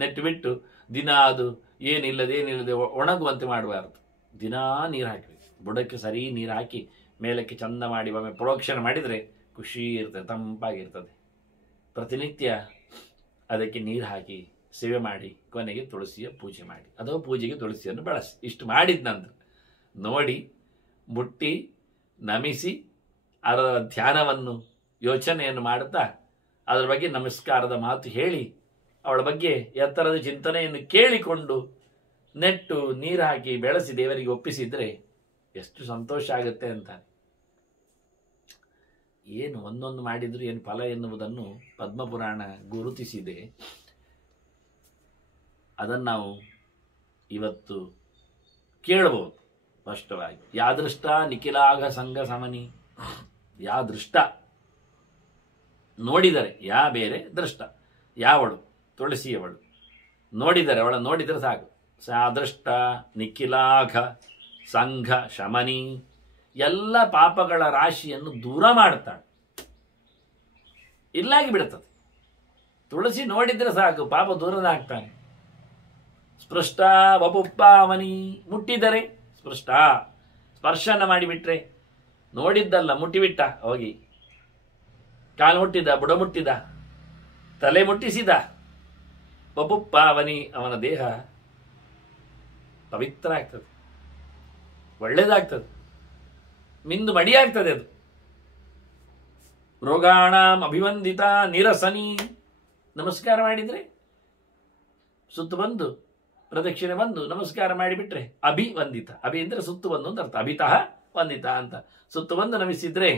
ನೆಟ್ಟು ಬಿಟ್ಟು ದಿನ ಅದು ಏನಿಲ್ಲದೆ ಒಣಗುವಂತೆ ಮಾಡಬಾರ್ದು. ದಿನಾ ನೀರು ಹಾಕಬೇಕು. ಬುಡಕ್ಕೆ ಸರಿ ನೀರು ಹಾಕಿ ಮೇಲಕ್ಕೆ ಚಂದ ಮಾಡಿ ಒಮ್ಮೆ ಪ್ರೋಕ್ಷಣೆ ಮಾಡಿದರೆ ಖುಷಿ ಇರ್ತದೆ, ತಂಪಾಗಿರ್ತದೆ. ಪ್ರತಿನಿತ್ಯ ಅದಕ್ಕೆ ನೀರು ಹಾಕಿ ಸೇವೆ ಮಾಡಿ, ಕೊನೆಗೆ ತುಳಸಿಯ ಪೂಜೆ ಮಾಡಿ ಅಥವಾ ಪೂಜೆಗೆ ತುಳಸಿಯನ್ನು ಬಳಸಿ. ಇಷ್ಟು ಮಾಡಿದ ನಂತರ ನೋಡಿ, ಮುಟ್ಟಿ, ನಮಿಸಿ, ಅದರ ಧ್ಯಾನವನ್ನು, ಯೋಚನೆಯನ್ನು ಮಾಡುತ್ತಾ ಅದರ ಬಗ್ಗೆ ನಮಸ್ಕಾರದ ಮಾತು ಹೇಳಿ, ಅವಳ ಬಗ್ಗೆ ಎತ್ತರದ ಚಿಂತನೆಯನ್ನು ಕೇಳಿಕೊಂಡು ನೆಟ್ಟು ನೀರು ಹಾಕಿ ಬೆಳೆಸಿ ದೇವರಿಗೆ ಒಪ್ಪಿಸಿದ್ರೆ ಎಷ್ಟು ಸಂತೋಷ ಆಗುತ್ತೆ ಅಂತ. ಏನು ಒಂದೊಂದು ಮಾಡಿದ್ರು ಏನು ಫಲ ಎನ್ನುವುದನ್ನು ಪದ್ಮಪುರಾಣ ಗುರುತಿಸಿದೆ. ಅದನ್ನು ನಾವು ಇವತ್ತು ಕೇಳಬಹುದು ಸ್ಪಷ್ಟವಾಗಿ. ಯಾದೃಷ್ಟ ನಿಖಿಲಾಘ ಸಂಘ ಸಮನಿ. ಯಾ ದೃಷ್ಟ ನೋಡಿದರೆ, ಯಾ ಬೇರೆ, ದೃಷ್ಟ ಯಾವಳು, ತುಳಸಿಯವಳು ನೋಡಿದರೆ, ಅವಳ ನೋಡಿದರೆ ಸಾಕು. ಸಾದೃಷ್ಟ ನಿಖಿಲಾಘ ಸಂಘ ಶಮನಿ, ಎಲ್ಲ ಪಾಪಗಳ ರಾಶಿಯನ್ನು ದೂರ ಮಾಡ್ತಾಳೆ, ಇಲ್ಲಾಗಿ ಬಿಡುತ್ತದೆ. ತುಳಸಿ ನೋಡಿದ್ರೆ ಸಾಕು, ಪಾಪ ದೂರದಾಗ್ತಾನೆ. ಸ್ಪೃಷ್ಟ ವಪುಪ್ಪಾವನಿ, ಮುಟ್ಟಿದರೆ ಸ್ಪೃಷ್ಟ, ಸ್ಪರ್ಶನ ಮಾಡಿಬಿಟ್ರೆ, ನೋಡಿದ್ದಲ್ಲ ಮುಟ್ಟಿಬಿಟ್ಟ, ಹೋಗಿ ಕಾಲು ಮುಟ್ಟಿದ, ಬುಡ ಮುಟ್ಟಿದ, ತಲೆ ಮುಟ್ಟಿಸಿದ, ವಪುಪ್ಪಾವನಿ, ಅವನ ದೇಹ ಪವಿತ್ರ ಆಗ್ತದೆ, ಒಳ್ಳೆಯದಾಗ್ತದೆ, ಮಿಂದು ಮಡಿಯಾಗ್ತದೆ. ಅದು ರೋಗಾಣಾಂ ಅಭಿವಂದಿತ ನಿರಸನಿ. ನಮಸ್ಕಾರ ಮಾಡಿದ್ರೆ ಸುತ್ತು ಬಂದು ಪ್ರದಕ್ಷಿಣೆ ಬಂದು ನಮಸ್ಕಾರ ಮಾಡಿಬಿಟ್ರೆ ಅಭಿವಂದಿತ. ಅಭಿ ಅಂದ್ರೆ ಸುತ್ತು ಬಂದು ಅಂತ ಅರ್ಥ. ಅಭಿತಃ ವಂದಿತ ಅಂತ ಸುತ್ತು ಬಂದು ನಮಿಸಿದ್ರೆ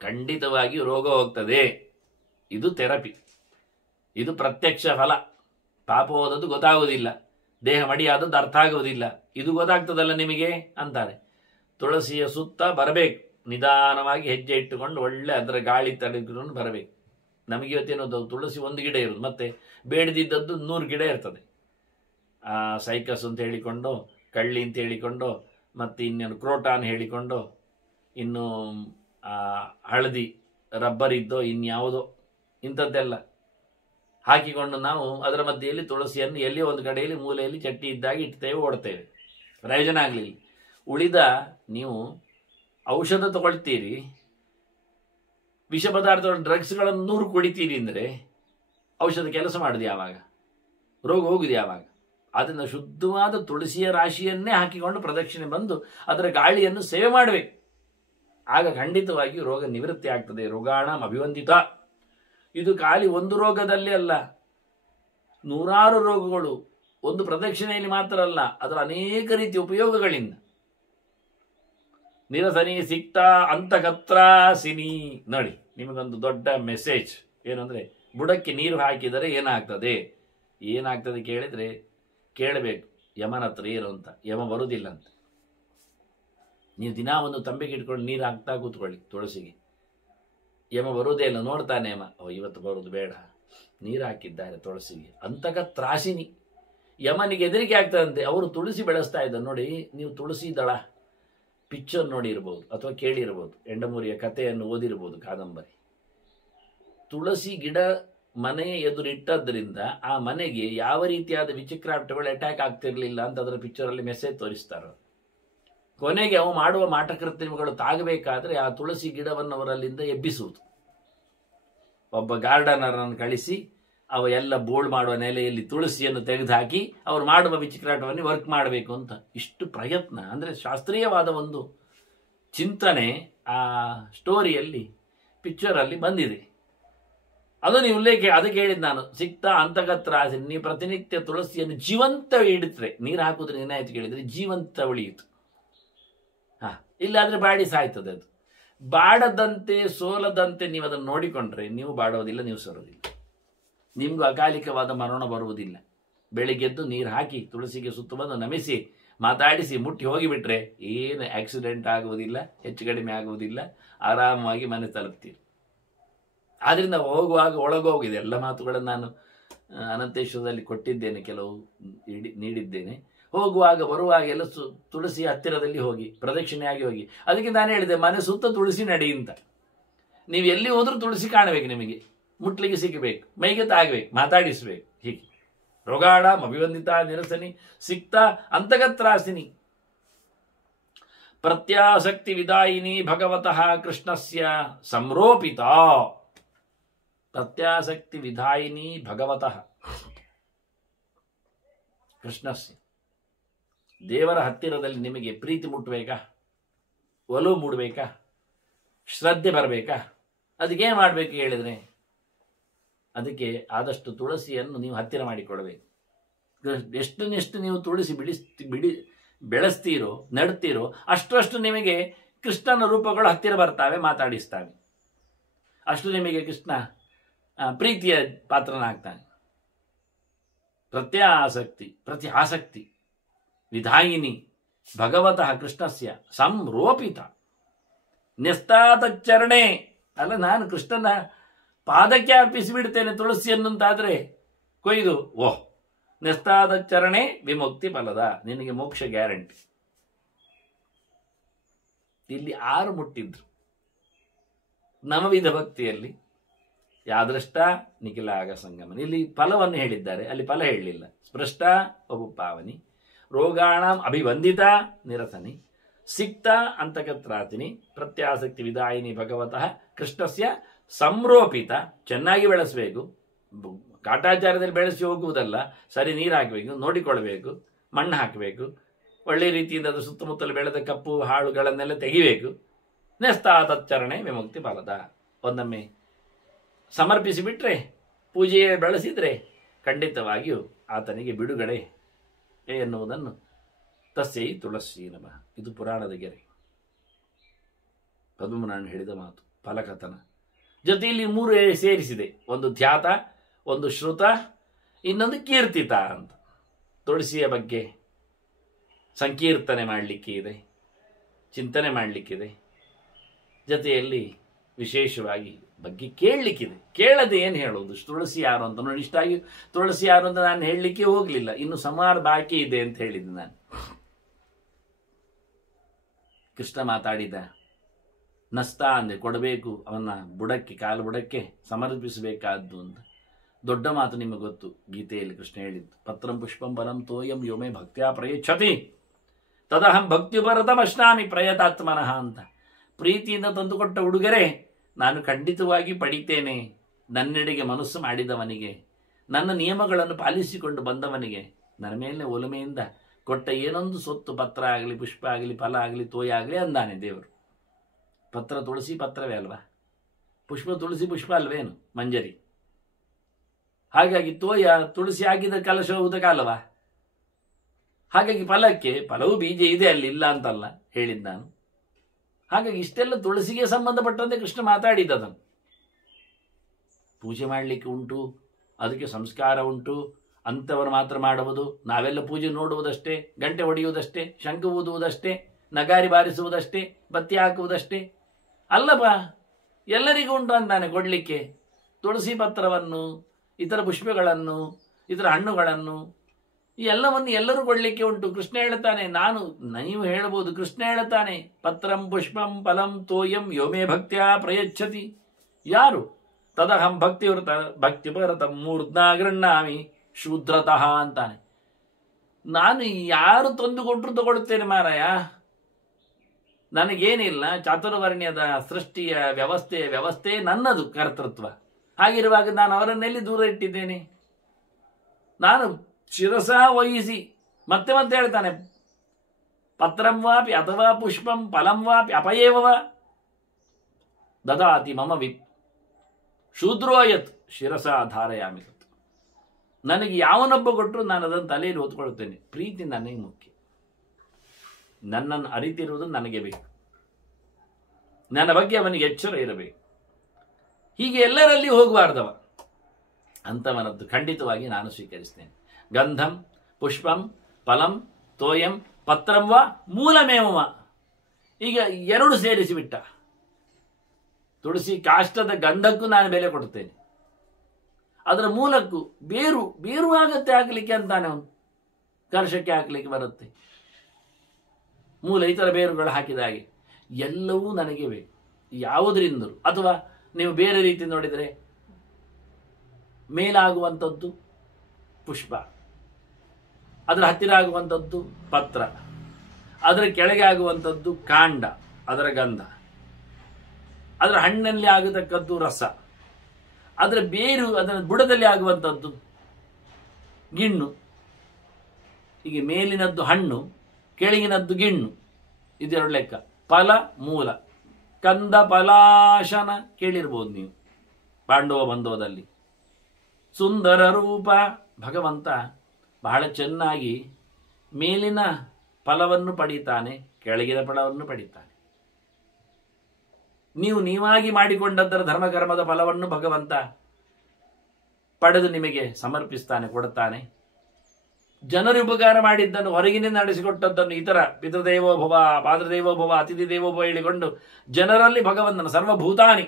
ಖಂಡಿತವಾಗಿ ರೋಗ ಹೋಗ್ತದೆ. ಇದು ಥೆರಪಿ, ಇದು ಪ್ರತ್ಯಕ್ಷ ಫಲ. ಪಾಪ ಹೋದದ್ದು ಗೊತ್ತಾಗುವುದಿಲ್ಲ, ದೇಹ ಮಡಿಯಾದದ್ದು ಅರ್ಥ ಆಗುವುದಿಲ್ಲ. ಇದು ಗೊತ್ತಾಗ್ತದಲ್ಲ ನಿಮಗೆ ಅಂತಾರೆ. ತುಳಸಿಯ ಸುತ್ತ ಬರಬೇಕು, ನಿಧಾನವಾಗಿ ಹೆಜ್ಜೆ ಇಟ್ಟುಕೊಂಡು ಒಳ್ಳೆ ಅದರ ಗಾಳಿ ತಡೆದುಕೊಂಡು ಬರಬೇಕು. ನಮಗೆ ಇವತ್ತೇನೋದು ತುಳಸಿ ಒಂದು ಗಿಡ ಇರೋದು, ಮತ್ತೆ ಬೇಡದಿದ್ದದ್ದು 100 ಗಿಡ ಇರ್ತದೆ. ಸೈಕಸ್ ಅಂತ ಹೇಳಿಕೊಂಡು, ಕಳ್ಳಿ ಅಂತ ಹೇಳಿಕೊಂಡು, ಮತ್ತು ಇನ್ನೇನು ಕ್ರೋಟಾನ್ ಹೇಳಿಕೊಂಡು, ಇನ್ನು ಹಳದಿ, ರಬ್ಬರ್ ಇದ್ದೋ ಇನ್ಯಾವುದೋ ಇಂಥದ್ದೆಲ್ಲ ಹಾಕಿಕೊಂಡು ನಾವು ಅದರ ಮಧ್ಯೆಯಲ್ಲಿ ತುಳಸಿಯನ್ನು ಎಲ್ಲಿಯೋ ಒಂದು ಕಡೆಯಲ್ಲಿ ಮೂಲೆಯಲ್ಲಿ ಚಟ್ಟಿ ಇದ್ದಾಗಿ ಇಡ್ತೇವೆ, ಓಡ್ತೇವೆ. ಪ್ರಯೋಜನ ಆಗಲಿಲ್ಲ. ಉಳಿದ ನೀವು ಔಷಧ ತಗೊಳ್ತೀರಿ, ವಿಷ ಪದಾರ್ಥಗಳು, ಡ್ರಗ್ಸ್ಗಳನ್ನು 100 ಕುಡಿತೀರಿ ಅಂದರೆ ಔಷಧ ಕೆಲಸ ಮಾಡುದು ಯಾವಾಗ? ರೋಗ ಹೋಗುದು ಯಾವಾಗ? ಅದನ್ನು ಶುದ್ಧವಾದ ತುಳಸಿಯ ರಾಶಿಯನ್ನೇ ಹಾಕಿಕೊಂಡು ಪ್ರದಕ್ಷಿಣೆ ಬಂದು ಅದರ ಗಾಳಿಯನ್ನು ಸೇವೆ ಮಾಡಬೇಕು. ಆಗ ಖಂಡಿತವಾಗಿಯೂ ರೋಗ ನಿವೃತ್ತಿ ಆಗ್ತದೆ. ರೋಗಾಣಂ ಅಭಿವಂದಿತ. ಇದು ಖಾಲಿ ಒಂದು ರೋಗದಲ್ಲಿ ಅಲ್ಲ, 100 ರೋಗಗಳು ಒಂದು ಪ್ರದಕ್ಷಿಣೆಯಲ್ಲಿ ಮಾತ್ರ ಅಲ್ಲ, ಅದರ ಅನೇಕ ರೀತಿಯ ಉಪಯೋಗಗಳಿಂದ. ನಿರಸನಿ ಸಿಕ್ತ ಅಂತಕತ್ರಾಸಿನಿ. ನೋಡಿ, ನಿಮಗೊಂದು ದೊಡ್ಡ ಮೆಸೇಜ್ ಏನಂದ್ರೆ, ಬುಡಕ್ಕೆ ನೀರು ಹಾಕಿದರೆ ಏನಾಗ್ತದೆ? ಏನಾಗ್ತದೆ ಕೇಳಿದ್ರೆ ಕೇಳಬೇಕು ಯಮನ ಹತ್ರ ಏನು ಅಂತ. ಯಮ ಬರುವುದಿಲ್ಲ ಅಂತ. ನೀವು ದಿನ ಒಂದು ತಂಬಿಗೆ ಇಟ್ಕೊಂಡು ನೀರು ಹಾಕ್ತಾ ಕೂತ್ಕೊಳ್ಳಿ ತುಳಸಿಗೆ, ಯಮ ಬರುವುದೇ ಇಲ್ಲ. ನೋಡ್ತಾನೆ ಯಮ, ಇವತ್ತು ಬರುವುದು ಬೇಡ, ನೀರು ಹಾಕಿದ್ದಾರೆ ತುಳಸಿಗೆ. ಅಂತಕತ್ರಾಸಿನಿ. ಯಮನಿಗೆ ಹೆದರಿಕೆ ಆಗ್ತದಂತೆ. ಅವರು ತುಳಸಿ ಬೆಳೆಸ್ತಾ ಇದ್ದಾರೆ ನೋಡಿ. ನೀವು ತುಳಸಿ ದಳ ಪಿಕ್ಚರ್ ನೋಡಿ ಇರ್ಬೋದು ಅಥವಾ ಕೇಳಿರ್ಬೋದು, ಎಂಡಮೂರಿಯ ಕಥೆಯನ್ನು ಓದಿರ್ಬೋದು, ಕಾದಂಬರಿ. ತುಳಸಿ ಗಿಡ ಮನೆಯ ಎದುರಿಟ್ಟದ್ರಿಂದ ಆ ಮನೆಗೆ ಯಾವ ರೀತಿಯಾದ ವಿಚಿತ್ರಾಟಗಳು ಅಟ್ಯಾಕ್ ಆಗ್ತಿರ್ಲಿಲ್ಲ ಅಂತ ಅದರ ಪಿಕ್ಚರಲ್ಲಿ ಮೆಸೇಜ್ ತೋರಿಸ್ತಾರೆ. ಕೊನೆಗೆ ಅವು ಮಾಡುವ ಮಾಟಕೃತ್ರಿಮಗಳು ತಾಗಬೇಕಾದ್ರೆ ಆ ತುಳಸಿ ಗಿಡವನ್ನು ಅವರಲ್ಲಿಂದ ಎಬ್ಬಿಸುವುದು. ಒಬ್ಬ ಗಾರ್ಡನರನ್ನು ಕಳಿಸಿ ಅವ ಎಲ್ಲ ಬೋಳ್ ಮಾಡುವ ನೆಲೆಯಲ್ಲಿ ತುಳಸಿಯನ್ನು ತೆಗೆದುಹಾಕಿ ಅವರು ಮಾಡುವ ವಿಚಿತ್ರಾಟವನ್ನು ವರ್ಕ್ ಮಾಡಬೇಕು ಅಂತ. ಇಷ್ಟು ಪ್ರಯತ್ನ ಅಂದರೆ ಶಾಸ್ತ್ರೀಯವಾದ ಒಂದು ಚಿಂತನೆ ಆ ಸ್ಟೋರಿಯಲ್ಲಿ, ಪಿಕ್ಚರಲ್ಲಿ ಬಂದಿದೆ. ಅದು ನೀವು ಉಲ್ಲೇಖ, ಅದಕ್ಕೆ ಹೇಳಿದ್ದು ನಾನು, ಸಿಕ್ತ ಅಂತಕತ್ರಾಸಿ. ನೀವು ಪ್ರತಿನಿತ್ಯ ತುಳಸಿಯನ್ನು ಜೀವಂತ ಇಡುತ್ತೆ, ನೀರು ಹಾಕುದ್ರೆ ಏನಾಯ್ತು ಕೇಳಿದ್ರೆ ಜೀವಂತ ಉಳಿಯಿತು. ಇಲ್ಲಾದ್ರೆ ಬಾಡಿ ಸಾಯ್ತದೆ. ಅದು ಬಾಡದಂತೆ ಸೋಲದಂತೆ ನೀವು ಅದನ್ನು ನೋಡಿಕೊಂಡ್ರೆ ನೀವು ಬಾಡೋದಿಲ್ಲ, ನೀವು ಸರೋದಿಲ್ಲ, ನಿಮಗೂ ಅಕಾಲಿಕವಾದ ಮರಣ ಬರುವುದಿಲ್ಲ. ಬೆಳಿಗ್ಗೆದ್ದು ನೀರು ಹಾಕಿ ತುಳಸಿಗೆ ಸುತ್ತ ಬಂದು ನಮಿಸಿ ಮಾತಾಡಿಸಿ ಮುಟ್ಟಿ ಹೋಗಿಬಿಟ್ರೆ ಏನು ಆಕ್ಸಿಡೆಂಟ್ ಆಗುವುದಿಲ್ಲ, ಹೆಚ್ಚು ಕಡಿಮೆ ಆಗುವುದಿಲ್ಲ, ಆರಾಮವಾಗಿ ಮನೆ ತಲುಪ್ತೀರಿ. ಆದ್ರಿಂದ ಹೋಗುವಾಗ ಒಳಗೋಗಿದೆ ಎಲ್ಲ ಮಾತುಗಳನ್ನು ನಾನು ಅನಂತೇಶ್ವರದಲ್ಲಿ ಕೊಟ್ಟಿದ್ದೇನೆ, ಕೆಲವು ನೀಡಿದ್ದೇನೆ. ಹೋಗುವಾಗ ಬರುವಾಗ ಎಲ್ಲ ತುಳಸಿ ಹತ್ತಿರದಲ್ಲಿ ಹೋಗಿ ಪ್ರದಕ್ಷಿಣೆಯಾಗಿ ಹೋಗಿ. ಅದಕ್ಕೆ ನಾನು ಹೇಳಿದೆ, ಮನೆ ಸುತ್ತ ತುಳಸಿ ನಡಿ ಅಂತ. ನೀವು ಎಲ್ಲಿ ಹೋದ್ರೂ ತುಳಸಿ ಕಾಣಬೇಕು, ನಿಮಗೆ ಮುಟ್ಲಿಗೆ ಸಿಗಬೇಕು, ಮೈಗೆ ತಾಗಬೇಕು, ಮಾತಾಡಿಸ್ಬೇಕು. ಹೀಗೆ ರೋಗಾಣ ಅಭಿವಂದಿತ ನಿರಸನಿ ಸಿಕ್ತ ಅಂತಗತ್ರಾಸಿನಿ ಪ್ರತ್ಯಾಸಕ್ತಿ ವಿದಾಯಿನಿ ಭಗವತಃ ಕೃಷ್ಣಸ್ಯ ಸಂರೋಪಿತ. ಪ್ರತ್ಯಾಸಕ್ತಿ ವಿಧಾಯಿನಿ ಭಗವತಃ ಕೃಷ್ಣಸ್ಯ. ದೇವರ ಹತ್ತಿರದಲ್ಲಿ ನಿಮಗೆ ಪ್ರೀತಿ ಮುಟ್ಟಬೇಕಾ, ಒಲವು ಮೂಡಬೇಕಾ, ಶ್ರದ್ಧೆ ಬರಬೇಕಾ? ಅದಕ್ಕೇನು ಮಾಡಬೇಕು ಹೇಳಿದರೆ, ಅದಕ್ಕೆ ಆದಷ್ಟು ತುಳಸಿಯನ್ನು ನೀವು ಹತ್ತಿರ ಮಾಡಿಕೊಡಬೇಕು. ಎಷ್ಟು ನೀವು ತುಳಸಿ ಬೆಳೆಸ್ತೀರೋ, ನೆಡ್ತೀರೋ, ಅಷ್ಟು ನಿಮಗೆ ಕೃಷ್ಣನ ರೂಪಗಳು ಹತ್ತಿರ ಬರ್ತಾವೆ, ಮಾತಾಡಿಸ್ತಾವೆ. ಅಷ್ಟು ನಿಮಗೆ ಕೃಷ್ಣ ಪ್ರೀತಿಯ ಪಾತ್ರನಾಗ್ತಾನೆ. ಪ್ರತಿ ಆಸಕ್ತಿ ವಿಧಾಯಿನಿ ಭಗವತಃ ಕೃಷ್ಣಸ್ಯ ಸಂರೋಪಿತ ನ್ಯಸ್ತಾದ ಚರಣೆ. ಅಲ್ಲ, ನಾನು ಕೃಷ್ಣನ ಪಾದಕ್ಕೆ ಅರ್ಪಿಸಿಬಿಡ್ತೇನೆ ತುಳಸಿಯನ್ನಂತಾದ್ರೆ ಕೊಯ್ದು, ಓಹ್, ನ್ಯಸ್ತಾದ ಚರಣೆ ವಿಮುಕ್ತಿ ಫಲದ, ನಿನಗೆ ಮೋಕ್ಷ ಗ್ಯಾರಂಟಿ. ಇಲ್ಲಿ 6 ಮುಟ್ಟಿದ್ರು ನವವಿಧ ಭಕ್ತಿಯಲ್ಲಿ. ಯಾದೃಷ್ಟ ನಿಖಿಲಾಗ ಸಂಗಮನ. ಇಲ್ಲಿ ಫಲವನ್ನು ಹೇಳಿದ್ದಾರೆ, ಅಲ್ಲಿ ಫಲ ಹೇಳಲಿಲ್ಲ. ಸ್ಪೃಷ್ಟ ಒಬ್ಬುಪಾವನಿ, ರೋಗಾಣಂ ಅಭಿವಂದಿತ ನಿರಸನಿ, ಸಿಕ್ತ ಅಂತಕತ್ರಾತಿನಿ, ಪ್ರತ್ಯಾಸಕ್ತಿ ವಿದಾಯಿನಿ ಭಗವತಃ ಕೃಷ್ಣಸ್ಯ ಸಂರೋಪಿತ. ಚೆನ್ನಾಗಿ ಬೆಳೆಸಬೇಕು, ಕಾಟಾಚಾರದಲ್ಲಿ ಬೆಳೆಸಿ ಹೋಗುವುದಲ್ಲ, ಸರಿ ನೀರು ಹಾಕಬೇಕು, ನೋಡಿಕೊಳ್ಬೇಕು, ಮಣ್ಣು ಹಾಕಬೇಕು, ಒಳ್ಳೆ ರೀತಿಯಿಂದ ಅದು ಸುತ್ತಮುತ್ತಲು ಬೆಳೆದ ಕಪ್ಪು ಹಾಳುಗಳನ್ನೆಲ್ಲ ತೆಗಿಬೇಕು. ನ್ಯಸ್ತಾತಚ್ಚರಣೆ ವಿಮುಕ್ತಿ ಫಲದ. ಒಂದೊಮ್ಮೆ ಸಮರ್ಪಿಸಿಬಿಟ್ರೆ, ಪೂಜೆಯೇ ಬೆಳೆಸಿದರೆ ಖಂಡಿತವಾಗಿಯೂ ಆತನಿಗೆ ಬಿಡುಗಡೆ ಎನ್ನುವುದನ್ನು ತಸ್ಯೈ ತುಳಸಿ ನಮಃ. ಇದು ಪುರಾಣದ ಗೆರೆ, ಪದ್ಮನಾಭ ಹೇಳಿದ ಮಾತು. ಫಲಕಥನ ಜೊತೆಯಲ್ಲಿ 3 ಸೇರಿಸಿದೆ. ಒಂದು ಧ್ಯಾತ, ಒಂದು ಶ್ರುತ, ಇನ್ನೊಂದು ಕೀರ್ತಿತ ಅಂತ. ತುಳಸಿಯ ಬಗ್ಗೆ ಸಂಕೀರ್ತನೆ ಮಾಡಲಿಕ್ಕೆ ಇದೆ, ಚಿಂತನೆ ಮಾಡಲಿಕ್ಕಿದೆ, ಜೊತೆಯಲ್ಲಿ ವಿಶೇಷವಾಗಿ ಬಗ್ಗೆ ಕೇಳಲಿಕ್ಕಿದೆ. ಕೇಳದೆ ಏನು ಹೇಳೋದು, ತುಳಸಿ ಯಾರು ಅಂತ ನೋಡಿ. ಇಷ್ಟಾಗಿ ತುಳಸಿ ಯಾರು ಅಂತ ನಾನು ಹೇಳಲಿಕ್ಕೆ ಹೋಗಲಿಲ್ಲ, ಇನ್ನು ಸುಮಾರು ಬಾಕಿ ಇದೆ ಅಂತ ಹೇಳಿದ್ದೆ ನಾನು. ಕೃಷ್ಣ ಮಾತಾಡಿದ ನಸ್ತ ಅಂದರೆ ಕೊಡಬೇಕು, ಅವನ ಬುಡಕ್ಕೆ, ಕಾಲು ಬುಡಕ್ಕೆ ಸಮರ್ಪಿಸಬೇಕಾದ್ದು ಅಂತ. ದೊಡ್ಡ ಮಾತು ನಿಮಗೆ ಗೊತ್ತು, ಗೀತೆಯಲ್ಲಿ ಕೃಷ್ಣ ಹೇಳಿದ್ದು. ಪತ್ರಂ ಪುಷ್ಪಂ ಫಲಂ ತೋಯಂ ಯೋಮೇ ಭಕ್ತ್ಯಾ ಪ್ರಯಚ್ಛತಿ ತದಹಂ ಭಕ್ತಿಭರತಂ ಅಶ್ನಾಮಿ ಪ್ರಯತಾತ್ಮನಃ ಅಂತ. ಪ್ರೀತಿಯಿಂದ ತಂದುಕೊಟ್ಟ ಉಡುಗೊರೆ ನಾನು ಖಂಡಿತವಾಗಿ ಪಡಿತೇನೆ. ನನ್ನೆಡೆಗೆ ಮನಸ್ಸು ಮಾಡಿದವನಿಗೆ, ನನ್ನ ನಿಯಮಗಳನ್ನು ಪಾಲಿಸಿಕೊಂಡು ಬಂದವನಿಗೆ, ನನ್ನ ಮೇಲೆ ಒಲುಮೆಯಿಂದ ಕೊಟ್ಟ ಏನೊಂದು ಸೊತ್ತು, ಪತ್ರ ಆಗಲಿ, ಪುಷ್ಪ ಆಗಲಿ, ಫಲ ಆಗಲಿ, ತೋಯ ಆಗಲಿ ಅಂದಾನೆ ದೇವರು. ಪತ್ರ ತುಳಸಿ ಪತ್ರವೇ ಅಲ್ವಾ, ಪುಷ್ಪ ತುಳಸಿ ಪುಷ್ಪ ಅಲ್ವೇನು, ಮಂಜರಿ. ಹಾಗಾಗಿ ತೋಯ ತುಳಸಿ ಆಗಿದ ಕಲಶ ಉದಕ ಅಲ್ವಾ. ಹಾಗಾಗಿ ಫಲವು ಬೀಜ ಇದೆ, ಅಲ್ಲಿ ಇಲ್ಲ ಅಂತಲ್ಲ ಹೇಳಿದ್ದು ನಾನು. ಹಾಗಾಗಿ ಇಷ್ಟೆಲ್ಲ ತುಳಸಿಗೆ ಸಂಬಂಧಪಟ್ಟಂತೆ ಕೃಷ್ಣ ಮಾತಾಡಿದ್ದದನ್ನು. ಪೂಜೆ ಮಾಡಲಿಕ್ಕೆ ಉಂಟು, ಅದಕ್ಕೆ ಸಂಸ್ಕಾರ ಉಂಟು, ಅಂಥವರು ಮಾತ್ರ ಮಾಡುವುದು. ನಾವೆಲ್ಲ ಪೂಜೆ ನೋಡುವುದಷ್ಟೇ, ಗಂಟೆ ಹೊಡೆಯುವುದಷ್ಟೇ, ಶಂಖ ಊದುವುದಷ್ಟೇ, ನಗಾರಿ ಬಾರಿಸುವುದಷ್ಟೇ, ಬತ್ತಿ ಹಾಕುವುದಷ್ಟೇ ಅಲ್ಲಪ್ಪ. ಎಲ್ಲರಿಗೂ ಉಂಟು ಅಂತಾನೆ ಕೊಡಲಿಕ್ಕೆ. ತುಳಸಿ ಪತ್ರವನ್ನು, ಇತರ ಪುಷ್ಪಗಳನ್ನು, ಇತರ ಹಣ್ಣುಗಳನ್ನು, ಈ ಎಲ್ಲವನ್ನು ಎಲ್ಲರೂ ಕೊಡಲಿಕ್ಕೆ ಉಂಟು. ಕೃಷ್ಣ ಹೇಳ್ತಾನೆ, ನೀವು ಹೇಳಬಹುದು, ಕೃಷ್ಣ ಹೇಳ್ತಾನೆ, ಪತ್ರಂ ಪುಷ್ಪಂ ಫಲಂ ತೋಯಂ ಯೋಮೇ ಭಕ್ತ್ಯಾ ಪ್ರಯಚ್ಛತಿ. ಯಾರು? ತದಹಂ ಭಕ್ತಿಭರತಂ ಮೂರ್ಧ್ನಾ ಗೃಹ್ಣಾಮಿ ಶೂದ್ರತಃ ಅಂತಾನೆ. ನಾನು ಯಾರು ತಂದುಕೊಟ್ರು ತಗೊಳ್ತೇನೆ ಮಾರಾಯ, ನನಗೇನಿಲ್ಲ. ಚಾತುರ್ವರ್ಣ್ಯದ ಸೃಷ್ಟಿಯ ವ್ಯವಸ್ಥೆ ನನ್ನದು ಕರ್ತೃತ್ವ. ಹಾಗಿರುವಾಗ ನಾನು ಅವರನ್ನೆಲ್ಲಿ ದೂರ ಇಟ್ಟಿದ್ದೇನೆ? ನಾನು ಶಿರಸ ವಹಿಸಿ ಮತ್ತೆ ಹೇಳ್ತಾನೆ, ಪತ್ರಂ ವಾಪಿ ಅಥವಾ ಪುಷ್ಪಂ ಫಲಂ ವಾಪಿ ಅಪಯೇವ ದದಾತಿ ಮಮ ವಿಪ್ ಶೂದ್ರೋಯತ್ ಶಿರಸ ಧಾರಯಾಮಿ. ನನಗೆ ಯಾವನೊಬ್ಬ ಕೊಟ್ಟರು ನಾನು ಅದನ್ನು ತಲೆಯಲ್ಲಿ ಹೊತ್ಕೊಳ್ತೇನೆ. ಪ್ರೀತಿ ನನಗೆ ಮುಖ್ಯ. ನನ್ನನ್ನು ಅರಿತಿರುವುದು ನನಗೆ ಬೇಕು, ನನ್ನ ಬಗ್ಗೆ ಅವನಿಗೆ ಎಚ್ಚರ ಇರಬೇಕು. ಹೀಗೆ ಎಲ್ಲರಲ್ಲಿ ಹೋಗಬಾರ್ದವ. ಅಂಥವನದ್ದು ಖಂಡಿತವಾಗಿ ನಾನು ಸ್ವೀಕರಿಸ್ತೇನೆ. ಗಂಧಂ ಪುಷ್ಪಂ ಫಲಂ ತೋಯಂ ಪತ್ರಂ ವಾ ಮೂಲಮೇವ. ಈಗ 2 ಸೇರಿಸಿಬಿಟ್ಟ. ತುಳಸಿ ಕಾಷ್ಟದ ಗಂಧಕ್ಕೂ ನಾನು ಬೆಲೆ ಕೊಡ್ತೇನೆ, ಅದರ ಮೂಲಕ್ಕೂ ಬೇರು ಆಗತ್ತೆ ಹಾಕಲಿಕ್ಕೆ ಅಂತಾನೆ. ಅವನು ಕಲಶಕ್ಕೆ ಹಾಕಲಿಕ್ಕೆ ಬರುತ್ತೆ, ಮೂಲ ಇತರ ಬೇರುಗಳು ಹಾಕಿದ ಹಾಗೆ ಎಲ್ಲವೂ ನನಗೆ ಬೇಕು. ಯಾವುದರಿಂದಲೂ. ಅಥವಾ ನೀವು ಬೇರೆ ರೀತಿ ನೋಡಿದರೆ, ಮೇಲಾಗುವಂಥದ್ದು ಪುಷ್ಪ, ಅದರ ಹತ್ತಿರ ಆಗುವಂಥದ್ದು ಪತ್ರ, ಅದರ ಕೆಳಗೆ ಆಗುವಂಥದ್ದು ಕಾಂಡ, ಅದರ ಗಂಧ, ಅದರ ಹಣ್ಣಲ್ಲಿ ಆಗತಕ್ಕದ್ದು ರಸ, ಅದರ ಬೇರು, ಅದರ ಬುಡದಲ್ಲಿ ಆಗುವಂಥದ್ದು ಗಿಣ್ಣು. ಈಗ ಮೇಲಿನದ್ದು ಹಣ್ಣು, ಕೆಳಗಿನದ್ದು ಗಿಣ್ಣು, ಇದೆರಡು ಲೆಕ್ಕ. ಫಲ ಮೂಲ. ಕಂದ ಫಲಾಶನ ಕೇಳಿರ್ಬೋದು ನೀವು ಪಾಂಡವ ಬಂಧೋದಲ್ಲಿ. ಸುಂದರ ರೂಪ, ಭಗವಂತ ಬಹಳ ಚೆನ್ನಾಗಿ ಮೇಲಿನ ಫಲವನ್ನು ಪಡೀತಾನೆ, ಕೆಳಗಿನ ಫಲವನ್ನು ಪಡೀತಾನೆ. ನೀವಾಗಿ ಮಾಡಿಕೊಂಡದ್ದರ ಧರ್ಮಕರ್ಮದ ಫಲವನ್ನು ಭಗವಂತ ಪಡೆದು ನಿಮಗೆ ಸಮರ್ಪಿಸ್ತಾನೆ, ಕೊಡುತ್ತಾನೆ. ಜನರು ಉಪಕಾರ ಮಾಡಿದ್ದನ್ನು, ಹೊರಗಿನಿಂದ ನಡೆಸಿಕೊಟ್ಟದ್ದನ್ನು ಇತರ ಪಿತೃದೇವೋಭವ, ಪಾತೃದೇವೋಭವ, ಅತಿಥಿ ದೇವೋಭವ ಹೇಳಿಕೊಂಡು ಜನರಲ್ಲಿ ಭಗವಂತನ ಸರ್ವಭೂತಾನಿ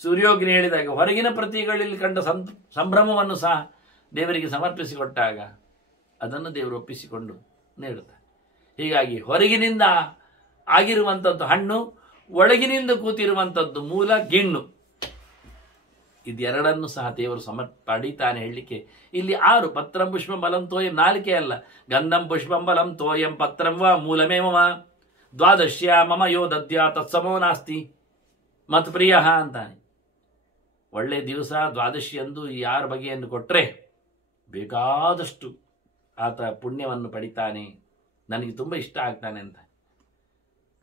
ಸೂರ್ಯೋಗ್ನಿ ಹೇಳಿದಾಗ ಹೊರಗಿನ ಪ್ರತಿಗಳಲ್ಲಿ ಕಂಡ ಸಂಭ್ರಮವನ್ನು ಸಹ ದೇವರಿಗೆ ಸಮರ್ಪಿಸಿಕೊಟ್ಟಾಗ ಅದನ್ನು ದೇವರು ಒಪ್ಪಿಸಿಕೊಂಡು ನೀಡುತ್ತಾರೆ. ಹೀಗಾಗಿ ಹೊರಗಿನಿಂದ ಆಗಿರುವಂಥದ್ದು ಹಣ್ಣು, ಒಳಗಿನಿಂದ ಕೂತಿರುವಂಥದ್ದು ಮೂಲ ಗಿಣ್ಣು. ಇದೆರಡನ್ನು ಸಹ ದೇವರು ಪಡೀತಾನೆ ಹೇಳಲಿಕ್ಕೆ ಇಲ್ಲಿ 6. ಪತ್ರಂ ಪುಷ್ಪಂ ಫಲಂ ತೋಯಂ, 4 ಅಲ್ಲ. ಗಂಧಂ ಪುಷ್ಪಂ ಫಲಂ ತೋಯಂ ಪತ್ರಂ ವಾ ಮೂಲಮೇವ ದ್ವಾದಶ್ಯ ಮಮ ಯೋ ದದ್ಯ ತತ್ಸಮೋ ನಾಸ್ತಿ ಮತ್ ಪ್ರಿಯ ಅಂತಾನೆ. ಒಳ್ಳೆ ದಿವಸ ದ್ವಾದಶಿಯಂದು 6 ಬಗೆಯನ್ನು ಕೊಟ್ಟರೆ ಬೇಕಾದಷ್ಟು ಆತ ಪುಣ್ಯವನ್ನು ಪಡಿತಾನೆ, ನನಗೆ ತುಂಬ ಇಷ್ಟ ಆಗ್ತಾನೆ ಅಂತ.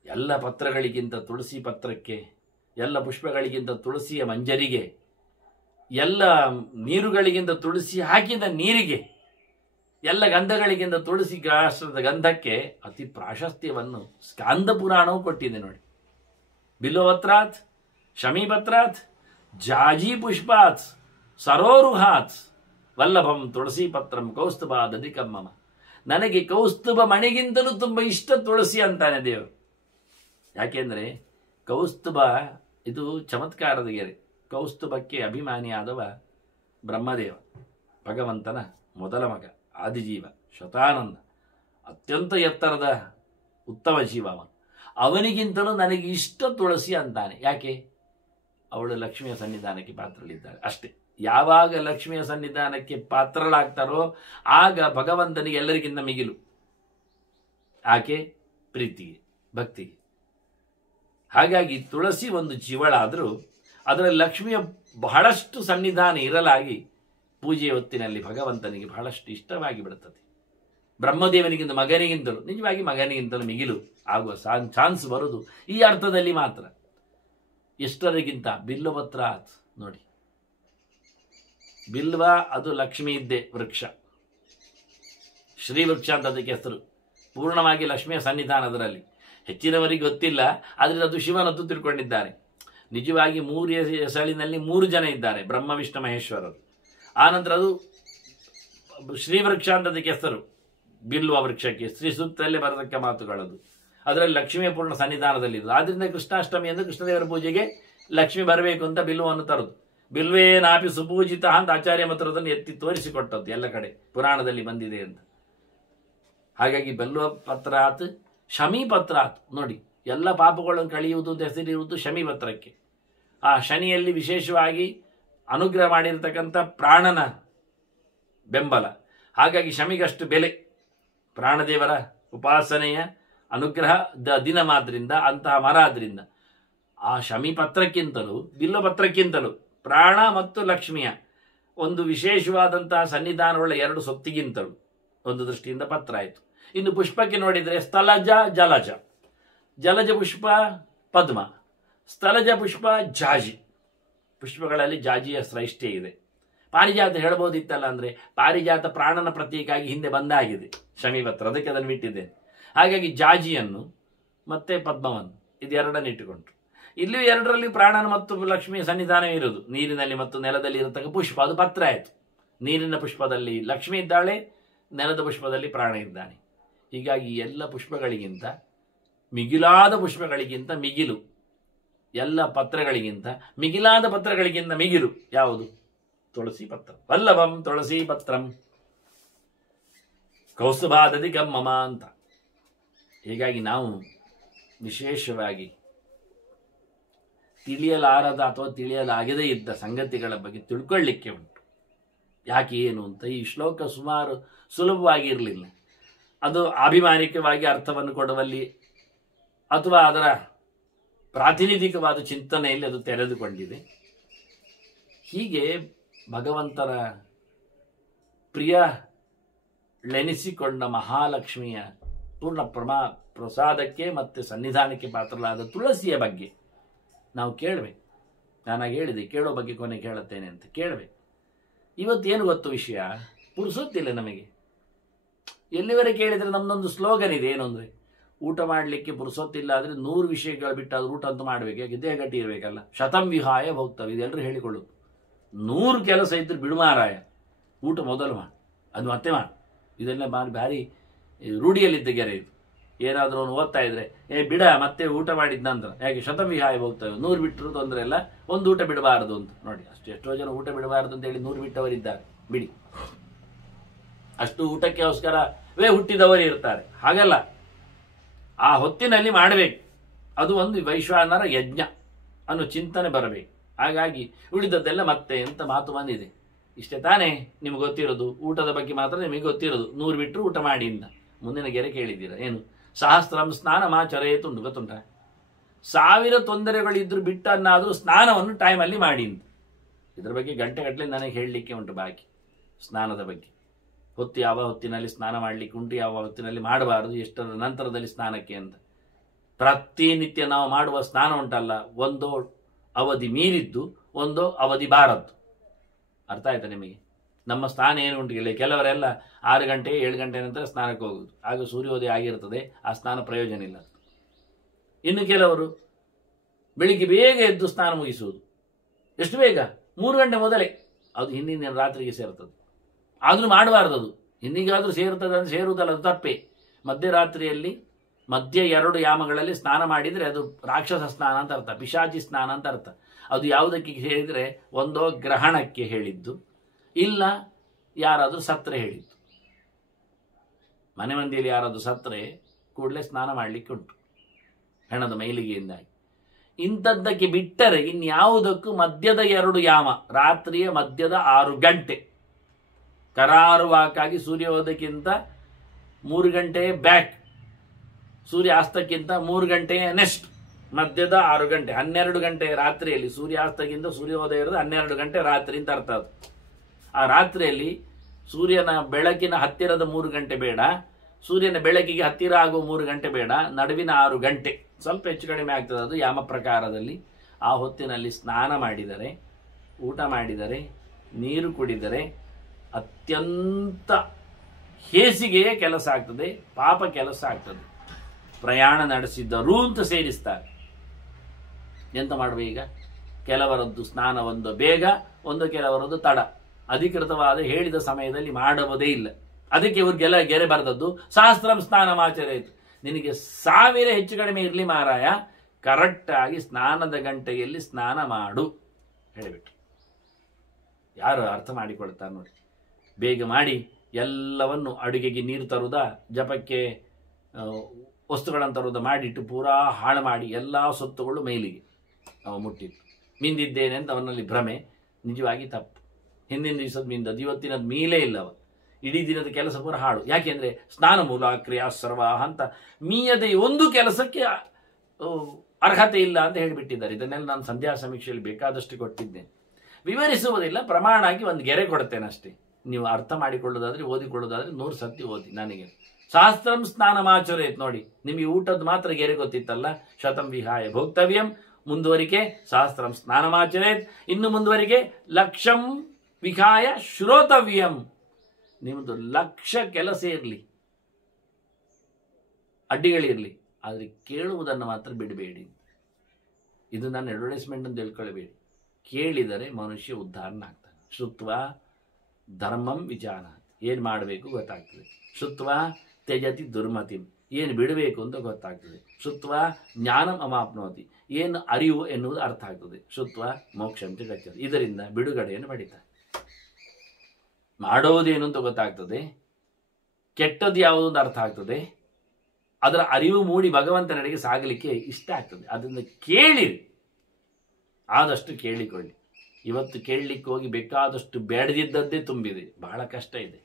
ಎಲ್ಲ ಪತ್ರಗಳಿಗಿಂತ ತುಳಸಿ ಪತ್ರಕ್ಕೆ, ಎಲ್ಲ ಪುಷ್ಪಗಳಿಗಿಂತ ತುಳಸಿಯ ಮಂಜರಿಗೆ, ಎಲ್ಲ ನೀರುಗಳಿಗಿಂತ ತುಳಸಿ ಹಾಕಿದ ನೀರಿಗೆ, ಎಲ್ಲ ಗಂಧಗಳಿಗಿಂತ ತುಳಸಿ ಗಾಸ್ತ್ರದ ಗಂಧಕ್ಕೆ ಅತಿ ಪ್ರಾಶಸ್ತ್ಯವನ್ನು ಸ್ಕಾಂದ ಪುರಾಣವು ಕೊಟ್ಟಿದೆ ನೋಡಿ. ಬಿಲ್ವಪತ್ರಾತ್, ಶಮೀಪತ್ರಾತ್, ಜಾಜಿ ಪುಷ್ಪಾತ್, ಸರೋರುಹಾತ್ ವಲ್ಲಭಂ ತುಳಸಿ ಪತ್ರಂ ಕೌಸ್ತುಭಾದಧಿಕಂ ಮಮ. ನನಗೆ ಕೌಸ್ತುಭ ಮಣಿಗಿಂತಲೂ ತುಂಬ ಇಷ್ಟ ತುಳಸಿ ಅಂತಾನೆ ದೇವರು. ಯಾಕೆಂದರೆ ಕೌಸ್ತುಭ ಇದು ಚಮತ್ಕಾರದ ಗೆರೆ. ಕೌಸ್ತುಭಕ್ಕೆ ಅಭಿಮಾನಿಯಾದವ ಬ್ರಹ್ಮದೇವ, ಭಗವಂತನ ಮೊದಲ ಮಗ, ಆದಿಜೀವ, ಶತಾನಂದ, ಅತ್ಯಂತ ಎತ್ತರದ ಉತ್ತಮ ಜೀವ ಅವನು. ಅವನಿಗಿಂತಲೂ ನನಗೆ ಇಷ್ಟ ತುಳಸಿ ಅಂತಾನೆ. ಯಾಕೆ? ಅವಳು ಲಕ್ಷ್ಮಿಯ ಸನ್ನಿಧಾನಕ್ಕೆ ಪಾತ್ರಳಿದ್ದಾಳೆ ಅಷ್ಟೇ. ಯಾವಾಗ ಲಕ್ಷ್ಮಿಯ ಸನ್ನಿಧಾನಕ್ಕೆ ಪಾತ್ರಳಾಗ್ತಾರೋ ಆಗ ಭಗವಂತನಿಗೆ ಎಲ್ಲರಿಗಿಂತ ಮಿಗಿಲು. ಆಕೆ ಪ್ರೀತಿಗೆ, ಭಕ್ತಿಗೆ. ಹಾಗಾಗಿ ತುಳಸಿ ಒಂದು ಜೀವಳಾದರೂ ಅದರಲ್ಲಿ ಲಕ್ಷ್ಮಿಯ ಬಹಳಷ್ಟು ಸನ್ನಿಧಾನ ಇರಲಾಗಿ ಪೂಜೆಯ ಹೊತ್ತಿನಲ್ಲಿ ಭಗವಂತನಿಗೆ ಬಹಳಷ್ಟು ಇಷ್ಟವಾಗಿ ಬಿಡುತ್ತದೆ. ಬ್ರಹ್ಮದೇವನಿಗಿಂತ ಮಗನಿಗಿಂತಲೂ, ನಿಜವಾಗಿ ಮಗನಿಗಿಂತಲೂ ಮಿಗಿಲು ಆಗುವ ಚಾನ್ಸ್ ಬರುವುದು ಈ ಅರ್ಥದಲ್ಲಿ ಮಾತ್ರ. ಎಷ್ಟರಿಗಿಂತ ಬಿಲ್ವಪತ್ರ ನೋಡಿ, ಬಿಲ್ವ ಅದು ಲಕ್ಷ್ಮಿ ಇದ್ದೇ ವೃಕ್ಷ, ಶ್ರೀ ವೃಕ್ಷ ಅಂತ ಅದಕ್ಕೆ ಹೆಸರು. ಪೂರ್ಣವಾಗಿ ಲಕ್ಷ್ಮಿಯ ಸನ್ನಿಧಾನ ಅದರಲ್ಲಿ. ಹೆಚ್ಚಿನವರಿಗೆ ಗೊತ್ತಿಲ್ಲ, ಆದರೆ ಅದು ಶಿವನದ್ದು ತಿಳ್ಕೊಂಡಿದ್ದಾರೆ. ನಿಜವಾಗಿ 3 ಎಸಳಿನಲ್ಲಿ 3 ಜನ ಇದ್ದಾರೆ, ಬ್ರಹ್ಮ ವಿಷ್ಣು ಮಹೇಶ್ವರರು. ಆನಂತರ ಅದು ಶ್ರೀವೃಕ್ಷ ಅಂತ ಅದಕ್ಕೆ ಹೆಸರು. ಬಿಲ್ವ ವೃಕ್ಷಕ್ಕೆ ಶ್ರೀ ಸೂಕ್ತದಲ್ಲೇ ಬರತಕ್ಕ ಮಾತುಗಳದು. ಅದರಲ್ಲಿ ಲಕ್ಷ್ಮಿಯ ಪೂರ್ಣ ಸನ್ನಿಧಾನದಲ್ಲಿದ್ದು. ಆದ್ದರಿಂದ ಕೃಷ್ಣಾಷ್ಟಮಿ ಎಂದು ಕೃಷ್ಣದೇವರ ಪೂಜೆಗೆ ಲಕ್ಷ್ಮಿ ಬರಬೇಕು ಅಂತ ಬಿಲ್ವವನ್ನು ತರುದು. ಬಿಲ್ವೇ ನಾಪಿ ಸುಪೂಜಿತ ಅಂತ ಆಚಾರ್ಯ ಮಂತ್ರದನ್ನು ಎತ್ತಿ ತೋರಿಸಿಕೊಟ್ಟದ್ದು, ಎಲ್ಲ ಕಡೆ ಪುರಾಣದಲ್ಲಿ ಬಂದಿದೆ ಅಂತ. ಹಾಗಾಗಿ ಬಿಲ್ವ ಪತ್ರಾತ್, ಶಮಿ ಪತ್ರಾತ್ ನೋಡಿ, ಎಲ್ಲ ಪಾಪಗಳನ್ನು ಕಳೆಯುವುದು ಹೆಸರಿರುವುದು ಶಮಿ ಪತ್ರಕ್ಕೆ. ಆ ಶನಿಯಲ್ಲಿ ವಿಶೇಷವಾಗಿ ಅನುಗ್ರಹ ಮಾಡಿರ್ತಕ್ಕಂಥ ಪ್ರಾಣನ ಬೆಂಬಲ. ಹಾಗಾಗಿ ಶಮಿಗಷ್ಟು ಬೆಲೆ. ಪ್ರಾಣದೇವರ ಉಪಾಸನೆಯ ಅನುಗ್ರಹದ ದಿನ ಮಾದ್ರಿಂದ, ಅಂತಹ ಮರ ಆದ್ರಿಂದ ಆ ಶಮಿ ಪತ್ರಕ್ಕಿಂತಲೂ ಬಿಲ್ವ ಪತ್ರಕ್ಕಿಂತಲೂ ಪ್ರಾಣ ಮತ್ತು ಲಕ್ಷ್ಮಿಯ ಒಂದು ವಿಶೇಷವಾದಂತಹ ಸನ್ನಿಧಾನವುಳ್ಳ 2 ಸೊತ್ತಿಗಿಂತಲೂ ಒಂದು ದೃಷ್ಟಿಯಿಂದ ಪತ್ರ ಆಯಿತು. ಇನ್ನು ಪುಷ್ಪಕ್ಕೆ ನೋಡಿದರೆ ಸ್ಥಲಜ, ಜಲಜ. ಜಲಜ ಪುಷ್ಪ ಪದ್ಮ, ಸ್ಥಲಜ ಪುಷ್ಪ ಜಾಜಿ. ಪುಷ್ಪಗಳಲ್ಲಿ ಜಾಜಿಯ ಶ್ರೇಷ್ಠೆ ಇದೆ. ಪಾರಿಜಾತ ಹೇಳ್ಬೋದಿತ್ತಲ್ಲ, ಅಂದರೆ ಪಾರಿಜಾತ ಪ್ರಾಣನ ಪ್ರತೀಕಾಗಿ ಹಿಂದೆ ಬಂದಾಗಿದೆ ಶಮೀಪತ್ರ, ಅದಕ್ಕೆ ಅದನ್ನು ಬಿಟ್ಟಿದೆ. ಹಾಗಾಗಿ ಜಾಜಿಯನ್ನು ಮತ್ತೆ ಪದ್ಮವನ್ನು ಇದೆರಡನ್ನು ಇಟ್ಟುಕೊಂಡ್ರು. ಇಲ್ಲಿಯೂ 2ರಲ್ಲಿ ಪ್ರಾಣನ ಮತ್ತು ಲಕ್ಷ್ಮಿಯ ಸನ್ನಿಧಾನವೇ ಇರುವುದು. ನೀರಿನಲ್ಲಿ ಮತ್ತು ನೆಲದಲ್ಲಿ ಇರತಕ್ಕ ಪುಷ್ಪ ಅದು ಪತ್ರ ಆಯಿತು. ನೀರಿನ ಪುಷ್ಪದಲ್ಲಿ ಲಕ್ಷ್ಮಿ ಇದ್ದಾಳೆ, ನೆಲದ ಪುಷ್ಪದಲ್ಲಿ ಪ್ರಾಣ ಇದ್ದಾನೆ. ಹೀಗಾಗಿ ಎಲ್ಲ ಪುಷ್ಪಗಳಿಗಿಂತ ಮಿಗಿಲಾದ ಪುಷ್ಪಗಳಿಗಿಂತ ಮಿಗಿಲು, ಎಲ್ಲ ಪತ್ರಗಳಿಗಿಂತ ಮಿಗಿಲಾದ ಪತ್ರಗಳಿಗಿಂತ ಮಿಗಿಲು ಯಾವುದು? ತುಳಸಿ ಪತ್ರ. ವಲ್ಲಭಂ ತುಳಸಿ ಪತ್ರಂ ಕೌಸ್ತುಭಾದಧಿಕಂ ಮಮ ಅಂತ. ಹೀಗಾಗಿ ನಾವು ವಿಶೇಷವಾಗಿ ತಿಳಿಯಲಾರದ ಅಥವಾ ತಿಳಿಯಲಾಗದೇ ಇದ್ದ ಸಂಗತಿಗಳ ಬಗ್ಗೆ ತಿಳ್ಕೊಳ್ಳಿಕ್ಕೆ ಉಂಟು. ಯಾಕೆ ಏನು ಅಂತ ಈ ಶ್ಲೋಕ ಸುಮಾರು ಸುಲಭವಾಗಿ ಇರಲಿಲ್ಲ. ಅದು ಅಭಿಮಾನಿಕವಾಗಿ ಅರ್ಥವನ್ನು ಕೊಡುವಲ್ಲಿ ಅಥವಾ ಅದರ ಪ್ರಾತಿನಿಧಿಕವಾದ ಚಿಂತನೆಯಲ್ಲಿ ಅದು ತೆರೆದುಕೊಂಡಿದೆ. ಹೀಗೆ ಭಗವಂತನ ಪ್ರಿಯ ಲೆನಿಸಿಕೊಂಡ ಮಹಾಲಕ್ಷ್ಮಿಯ ಪೂರ್ಣ ಪ್ರಸಾದಕ್ಕೆ ಮತ್ತು ಸನ್ನಿಧಾನಕ್ಕೆ ಪಾತ್ರರಾದ ತುಳಸಿಯ ಬಗ್ಗೆ ನಾವು ಕೇಳಬೇಕು. ನಾನಾಗ ಹೇಳಿದೆ ಕೇಳೋ ಬಗ್ಗೆ ಕೊನೆ ಕೇಳುತ್ತೇನೆ ಅಂತ. ಕೇಳಬೇಕು. ಇವತ್ತೇನು ಗೊತ್ತು ವಿಷಯ, ಪುರುಸೊತ್ತಿಲ್ಲ ನಮಗೆ. ಎಲ್ಲಿವರೆಗೆ ಕೇಳಿದರೆ ನಮ್ಮದೊಂದು ಸ್ಲೋಗನ್ ಇದೆ, ಏನು ಅಂದರೆ ಊಟ ಮಾಡಲಿಕ್ಕೆ ಪುರುಸೊತ್ತಿಲ್ಲ ಆದರೆ 100 ವಿಷಯಗಳು ಬಿಟ್ಟಾದ್ರೂ ಊಟ ಅಂತೂ ಮಾಡಬೇಕು. ಯಾಕೆ ದೇಹ ಗಟ್ಟಿ ಇರಬೇಕಲ್ಲ. ಶತಂ ವಿಹಾಯ ಭೋಕ್ತವ್ಯ, ಇದೆಲ್ಲರೂ ಹೇಳಿಕೊಳ್ಳೋದು. 100 ಕೆಲಸ ಇದ್ದರೆ ಬಿಡುಮಾರಾಯ, ಊಟ ಮೊದಲು ಮಾಡಿ, ಅದು ಮತ್ತೆ ಮಾಡಿ. ಇದೆಲ್ಲ ಭಾರಿ ರೂಢಿಯಲ್ಲಿದ್ದ ಗೆರೆ ಇದು. ಏನಾದರೂ ಅವನು ಓದ್ತಾ ಇದ್ರೆ ಬಿಡ ಮತ್ತೆ ಊಟ ಮಾಡಿದ ನಂತರ, ಯಾಕೆ ಶತಂ ವಿಹಾಯ ಹೋಗ್ತವೆ, 100 ಬಿಟ್ಟರು ತೊಂದರೆ ಇಲ್ಲ, ಒಂದು ಊಟ ಬಿಡಬಾರದು ಅಂತ. ನೋಡಿ, ಎಷ್ಟೋ ಜನ ಊಟ ಬಿಡಬಾರದು ಅಂತ ಹೇಳಿ 100 ಬಿಟ್ಟವರಿದ್ದಾರೆ. ಬಿಡಿ, ಅಷ್ಟು ಊಟಕ್ಕೋಸ್ಕರವೇ ಹುಟ್ಟಿದವರು ಇರ್ತಾರೆ. ಹಾಗಲ್ಲ, ಆ ಹೊತ್ತಿನಲ್ಲಿ ಮಾಡಬೇಕು. ಅದು ಒಂದು ವೈಶ್ವಾನರ ಯಜ್ಞ ಅನ್ನೋ ಚಿಂತನೆ ಬರಬೇಕು. ಹಾಗಾಗಿ ಉಳಿದದ್ದೆಲ್ಲ ಮತ್ತೆ ಅಂತ ಮಾತು ಬಂದಿದೆ. ಇಷ್ಟೇ ತಾನೇ ನಿಮ್ಗೆ ಗೊತ್ತಿರೋದು. ಊಟದ ಬಗ್ಗೆ ಮಾತ್ರ ನಿಮಗೆ ಗೊತ್ತಿರೋದು. 100 ಬಿಟ್ಟರು ಊಟ ಮಾಡಿ ಅಂತ. ಮುಂದಿನ ಗೆರೆ ಕೇಳಿದ್ದೀರ ಏನು? ಸಹಸ್ರಂ ಸ್ನಾನಮಾಚರೇತು ಉಂಟು, ಗೊತ್ತುಂಟ? 1000 ತೊಂದರೆಗಳಿದ್ರು ಬಿಟ್ಟನ್ನಾದರೂ ಸ್ನಾನವನ್ನು ಟೈಮಲ್ಲಿ ಮಾಡಿ ಅಂತ. ಇದರ ಬಗ್ಗೆ ಗಂಟೆಗಟ್ಟಲೆ ನನಗೆ ಹೇಳಲಿಕ್ಕೆ ಉಂಟು ಬಾಕಿ. ಸ್ನಾನದ ಬಗ್ಗೆ ಯಾವ ಹೊತ್ತಿನಲ್ಲಿ ಸ್ನಾನ ಮಾಡಲಿಕ್ಕೆ ಉಂಟು, ಯಾವ ಹೊತ್ತಿನಲ್ಲಿ ಮಾಡಬಾರದು, ಎಷ್ಟರ ನಂತರದಲ್ಲಿ ಸ್ನಾನಕ್ಕೆ ಅಂತ. ಪ್ರತಿನಿತ್ಯ ನಾವು ಮಾಡುವ ಸ್ನಾನ ಉಂಟಲ್ಲ, ಒಂದು ಅವಧಿ ಮೀರಿದ್ದು, ಒಂದು ಅವಧಿ ಬಾರದ್ದು. ಅರ್ಥ ಆಯ್ತಾ ನಿಮಗೆ? ನಮ್ಮ ಸ್ನಾನ ಏನು ಉಂಟು? ಕೆಲವರೆಲ್ಲ 6 ಗಂಟೆ 7 ಗಂಟೆ ನಂತರ ಸ್ನಾನಕ್ಕೆ ಹೋಗುದು. ಆಗ ಸೂರ್ಯೋದಯ ಆಗಿರ್ತದೆ, ಆ ಸ್ನಾನ ಪ್ರಯೋಜನ ಇಲ್ಲ. ಇನ್ನು ಕೆಲವರು ಬೆಳಿಗ್ಗೆ ಬೇಗ ಎದ್ದು ಸ್ನಾನ ಮುಗಿಸುವುದು. ಎಷ್ಟು ಬೇಗ? 3 ಗಂಟೆ ಮೊದಲೇ. ಅದು ಹಿಂದಿನ ರಾತ್ರಿಗೆ ಸೇರ್ತದೆ. ಆದರೂ ಮಾಡಬಾರ್ದು. ಅದು ಹಿಂದಿಗಾದರೂ ಸೇರ್ತದೆ ಅಂದರೆ ಸೇರುವುದಲ್ಲ, ಅದು ತಪ್ಪೇ. ಮಧ್ಯರಾತ್ರಿಯಲ್ಲಿ ಮಧ್ಯ 2 ಯಾಮಗಳಲ್ಲಿ ಸ್ನಾನ ಮಾಡಿದರೆ ಅದು ರಾಕ್ಷಸ ಸ್ನಾನ ಅಂತ ಅರ್ಥ, ಪಿಶಾಚಿ ಸ್ನಾನ ಅಂತ ಅರ್ಥ. ಅದು ಯಾವುದಕ್ಕೆ ಹೇಳಿದರೆ, ಒಂದೋ ಗ್ರಹಣಕ್ಕೆ ಹೇಳಿದ್ದು, ಇಲ್ಲ ಯಾರಾದರೂ ಸತ್ತರೆ ಹೇಳಿದ್ದು. ಮನೆ ಮಂದಿಯಲ್ಲಿ ಯಾರಾದರೂ ಸತ್ತರೆ ಕೂಡಲೇ ಸ್ನಾನ ಮಾಡಲಿಕ್ಕೆ ಉಂಟು, ಹೆಣದ ಮೈಲಿಗೆಯಿಂದಾಗಿ. ಇಂಥದ್ದಕ್ಕೆ ಬಿಟ್ಟರೆ ಇನ್ಯಾವುದಕ್ಕೂ ಮಧ್ಯದ 2 ಯಾಮ, ರಾತ್ರಿಯ ಮಧ್ಯದ 6 ಗಂಟೆ ಕರಾರುವಾಕಾಗಿ ಸೂರ್ಯೋದಯಕ್ಕಿಂತ 3 ಗಂಟೆ ಬ್ಯಾಕ್, ಸೂರ್ಯಾಸ್ತಕ್ಕಿಂತ 3 ಗಂಟೆಯ ನೆಕ್ಸ್ಟ್, ಮಧ್ಯದ 6 ಗಂಟೆ, 12 ಗಂಟೆ ರಾತ್ರಿಯಲ್ಲಿ. ಸೂರ್ಯಾಸ್ತಕ್ಕಿಂತ ಸೂರ್ಯೋದಯ ಇರೋದು 12 ಗಂಟೆ ರಾತ್ರಿ ಅಂತ ಅರ್ಥ. ಅದು ಆ ರಾತ್ರಿಯಲ್ಲಿ ಸೂರ್ಯನ ಬೆಳಕಿನ ಹತ್ತಿರದ 3 ಗಂಟೆ ಬೇಡ, ಸೂರ್ಯನ ಬೆಳಕಿಗೆ ಹತ್ತಿರ ಆಗುವ 3 ಗಂಟೆ ಬೇಡ, ನಡುವಿನ 6 ಗಂಟೆ, ಸ್ವಲ್ಪ ಹೆಚ್ಚು ಕಡಿಮೆ ಆಗ್ತದೆ. ಅದು ಯಾಮ ಪ್ರಕಾರದಲ್ಲಿ. ಆ ಹೊತ್ತಿನಲ್ಲಿ ಸ್ನಾನ ಮಾಡಿದರೆ, ಊಟ ಮಾಡಿದರೆ, ನೀರು ಕುಡಿದರೆ ಅತ್ಯಂತ ಹೇಸಿಗೆಯ ಕೆಲಸ ಆಗ್ತದೆ, ಪಾಪ ಕೆಲಸ ಆಗ್ತದೆ. ಪ್ರಯಾಣ ನಡೆಸಿದ್ದರು ಅಂತ ಸೇರಿಸ್ತಾರೆ. ಎಂತ ಮಾಡುವ ಈಗ? ಕೆಲವರದ್ದು ಸ್ನಾನ ಒಂದು ಬೇಗ, ಒಂದು ಕೆಲವರದ್ದು ತಡ. ಅಧಿಕೃತವಾದ ಹೇಳಿದ ಸಮಯದಲ್ಲಿ ಮಾಡುವುದೇ ಇಲ್ಲ. ಅದಕ್ಕೆ ಇವ್ರಿಗೆಲ್ಲ ಗೆರೆ ಬರೆದದ್ದು ಸಹಸ್ರಂ ಸ್ನಾನಮಾಚರೇತು. ನಿನಗೆ 1000 ಹೆಚ್ಚು ಕಡಿಮೆ ಇರಲಿ ಮಾರಾಯ, ಕರೆಕ್ಟಾಗಿ ಸ್ನಾನದ ಗಂಟೆಯಲ್ಲಿ ಸ್ನಾನ ಮಾಡು ಹೇಳಿಬಿಟ್ರು. ಯಾರು ಅರ್ಥ ಮಾಡಿಕೊಳ್ತಾರೆ ನೋಡಿ. ಬೇಗ ಮಾಡಿ ಎಲ್ಲವನ್ನು, ಅಡುಗೆಗೆ ನೀರು ತರುವುದ, ಜಪಕ್ಕೆ ವಸ್ತುಗಳನ್ನು ತರುವುದ ಮಾಡಿಟ್ಟು ಪೂರಾ ಹಾಳು ಮಾಡಿ ಎಲ್ಲ ಸೊತ್ತುಗಳು ಮೈಲಿಗೆ ಅವ ಮುಟ್ಟಿತ್ತು. ಮಿಂದಿದ್ದೇನೆ ಅಂತ ಅವನಲ್ಲಿ ಭ್ರಮೆ, ನಿಜವಾಗಿ ತಪ್ಪು. ಹಿಂದಿನ ದಿವಸದ ಮಿಂದದ್ದು, ಇವತ್ತಿನದು ಮೀಲೇ ಇಲ್ಲವ. ಇಡೀ ದಿನದ ಕೆಲಸ ಪೂರ ಹಾಳು. ಯಾಕೆಂದರೆ ಸ್ನಾನ ಮೂಲ ಕ್ರಿಯಾ ಸರ್ವಾಹ ಅಂತ ಮೀಯದೆ ಒಂದು ಕೆಲಸಕ್ಕೆ ಅರ್ಹತೆ ಇಲ್ಲ ಅಂತ ಹೇಳಿಬಿಟ್ಟಿದ್ದಾರೆ. ಇದನ್ನೆಲ್ಲ ನಾನು ಸಂಧ್ಯಾ ಸಮೀಕ್ಷೆಯಲ್ಲಿ ಬೇಕಾದಷ್ಟು ಕೊಟ್ಟಿದ್ದೇನೆ, ವಿವರಿಸುವುದಿಲ್ಲ. ಪ್ರಮಾಣ ಆಗಿ ಒಂದು ಗೆರೆ ಕೊಡ್ತೇನೆ ಅಷ್ಟೇ. ನೀವು ಅರ್ಥ ಮಾಡಿಕೊಳ್ಳೋದಾದ್ರೆ, ಓದಿಕೊಳ್ಳೋದಾದ್ರೆ 100 ಸತಿ ಓದಿ. ನನಗೆ ಸಹಸ್ರಂ ಸ್ನಾನಮಾಚರೇತ್ ನೋಡಿ. ನಿಮಗೆ ಊಟದ ಮಾತ್ರ ಗೆರೆ ಗೊತ್ತಿತ್ತಲ್ಲ, ಶತಂ ವಿಹಾಯ ಭೋಕ್ತವ್ಯಂ. ಮುಂದುವರಿಕೆ ಸಹಸ್ರಂ ಸ್ನಾನಮಾಚರೇತ್. ಇನ್ನು ಮುಂದುವರಿಕೆ ಲಕ್ಷಂ ವಿಹಾಯ ಶ್ರೋತವ್ಯಂ. ನಿಮ್ಮದು 1,00,000 ಕೆಲಸ ಇರಲಿ, ಅಡ್ಡಿಗಳಿರಲಿ, ಆದರೆ ಕೇಳುವುದನ್ನು ಮಾತ್ರ ಬಿಡಬೇಡಿ. ಇದು ನನ್ನ ಅಡ್ವರ್ಟೈಸ್ಮೆಂಟ್ ಅಂತ ತಿಳ್ಕೊಳ್ಬೇಡಿ. ಕೇಳಿದರೆ ಮನುಷ್ಯ ಉದ್ಧಾರನಾಗ್ತಾನೆ. ಶ್ರುತ್ವ ಧರ್ಮಂ ವಿಚಾರ, ಏನು ಮಾಡಬೇಕು ಗೊತ್ತಾಗ್ತದೆ. ಶ್ರುತ್ವ ತ್ಯಜತಿ ದುರ್ಮತಿಂ, ಏನು ಬಿಡಬೇಕು ಅಂತ ಗೊತ್ತಾಗ್ತದೆ. ಶ್ರುತ್ವ ಜ್ಞಾನಂ ಅಮಾಪ್ನೋತಿ, ಏನು ಅರಿವು ಎನ್ನುವುದು ಅರ್ಥ ಆಗ್ತದೆ. ಶ್ರುತ್ವ ಮೋಕ್ಷಂತೆ ಗಚ್ಚತಿ, ಇದರಿಂದ ಬಿಡುಗಡೆಯನ್ನು ಪಡಿತಾರೆ. ಮಾಡೋದೇನು ಅಂತ ಗೊತ್ತಾಗ್ತದೆ, ಕೆಟ್ಟದ್ದು ಯಾವುದು ಅಂತ ಅರ್ಥ ಆಗ್ತದೆ, ಅದರ ಅರಿವು ಮೂಡಿ ಭಗವಂತನೆಡೆಗೆ ಸಾಗಲಿಕ್ಕೆ ಇಷ್ಟ ಆಗ್ತದೆ. ಅದರಿಂದ ಕೇಳಿರಿ, ಆದಷ್ಟು ಕೇಳಿಕೊಳ್ಳಿ. ಇವತ್ತು ಕೇಳಲಿಕ್ಕೆ ಹೋಗಿ ಬೇಕಾದಷ್ಟು ಬೇಡದಿದ್ದದ್ದೇ ತುಂಬಿದೆ, ಬಹಳ ಕಷ್ಟ ಇದೆ.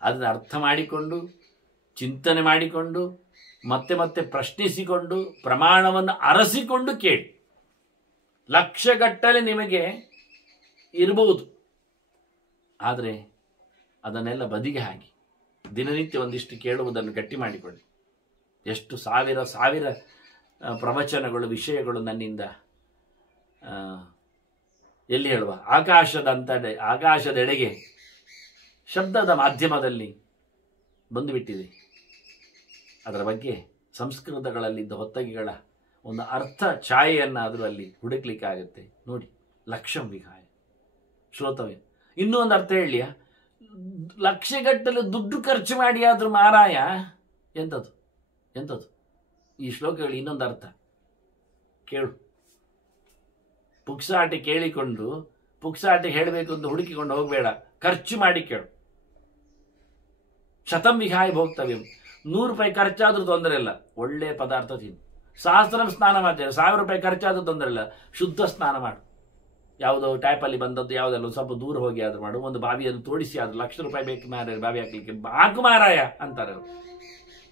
ಅದನ್ನು ಅರ್ಥ ಮಾಡಿಕೊಂಡು, ಚಿಂತನೆ ಮಾಡಿಕೊಂಡು, ಮತ್ತೆ ಮತ್ತೆ ಪ್ರಶ್ನಿಸಿಕೊಂಡು, ಪ್ರಮಾಣವನ್ನು ಅರಸಿಕೊಂಡು ಕೇಳಿ. 1,00,000 ಗಟ್ಟಲೆ ನಿಮಗೆ ಇರಬಹುದು, ಆದರೆ ಅದನ್ನೆಲ್ಲ ಬದಿಗೆ ಹಾಕಿ ದಿನನಿತ್ಯ ಒಂದಿಷ್ಟು ಕೇಳುವುದನ್ನು ಗಟ್ಟಿ ಮಾಡಿಕೊಳ್ಳಿ. ಎಷ್ಟು ಸಾವಿರ ಸಾವಿರ ಪ್ರವಚನಗಳು, ವಿಷಯಗಳು ನನ್ನಿಂದ ಎಲ್ಲಿ ಹೇಳುವ ಆಕಾಶದೆಡೆಗೆ ಶಬ್ದದ ಮಾಧ್ಯಮದಲ್ಲಿ ಬಂದುಬಿಟ್ಟಿದೆ. ಅದರ ಬಗ್ಗೆ ಸಂಸ್ಕೃತಗಳಲ್ಲಿದ್ದ ಹೊತ್ತಗೆಗಳ ಒಂದು ಅರ್ಥ ಛಾಯೆಯನ್ನಾದರೂ ಅಲ್ಲಿ ಹುಡುಕ್ಲಿಕ್ಕಾಗುತ್ತೆ. ನೋಡಿ, ಲಕ್ಷಂ ವಿಹಾಯ ಶ್ರೋತವ್ಯ. ಇನ್ನೂ ಒಂದು ಅರ್ಥ ಹೇಳಿಯ, ಲಕ್ಷಗಟ್ಟಲೆ ದುಡ್ಡು ಖರ್ಚು ಮಾಡಿ ಆದರೂ ಮಾರಾಯ ಎಂಥದ್ದು ಎಂಥದ್ದು. ಈ ಶ್ಲೋಕಗಳು ಇನ್ನೊಂದು ಅರ್ಥ ಕೇಳು. ಪುಕ್ಸಾಟೆ ಕೇಳಿಕೊಂಡು ಪುಕ್ಸಾಟೆ ಹೇಳಬೇಕು ಅಂತ ಹುಡುಕಿಕೊಂಡು ಹೋಗಬೇಡ, ಖರ್ಚು ಮಾಡಿ ಕೇಳು. ಶತಂ ವಿಹಾಯ ಭೋಕ್ತವ್ಯಂ. 100 ರೂಪಾಯಿ ಖರ್ಚಾದ್ರೂ ತೊಂದರೆ ಇಲ್ಲ, ಒಳ್ಳೆ ಪದಾರ್ಥ ತಿನ್ನು. ಸಹಸ್ರಂ ಸ್ನಾನ ಮಾಡ್ತೇವೆ, 1000 ರೂಪಾಯಿ ಖರ್ಚಾದ್ರೂ ತೊಂದರೆ ಇಲ್ಲ, ಶುದ್ಧ ಸ್ನಾನ ಮಾಡು. ಯಾವುದೋ ಟ್ಯಾಪಲ್ಲಿ ಬಂದದ್ದು ಯಾವುದೆಲ್ಲ ಸ್ವಲ್ಪ ದೂರ ಹೋಗಿ ಆದ್ರೂ ಮಾಡು. ಒಂದು ಬಾವಿಯನ್ನು ತೋಡಿಸಿ ಆದ್ರೂ 1,00,000 ರೂಪಾಯಿ ಬೇಕು ಮಾರಾಯ ಬಾವಿ ಹಾಕ್ಲಿಕ್ಕೆ, ಹಾಕು ಮಾರಾಯ ಅಂತಾರೆ.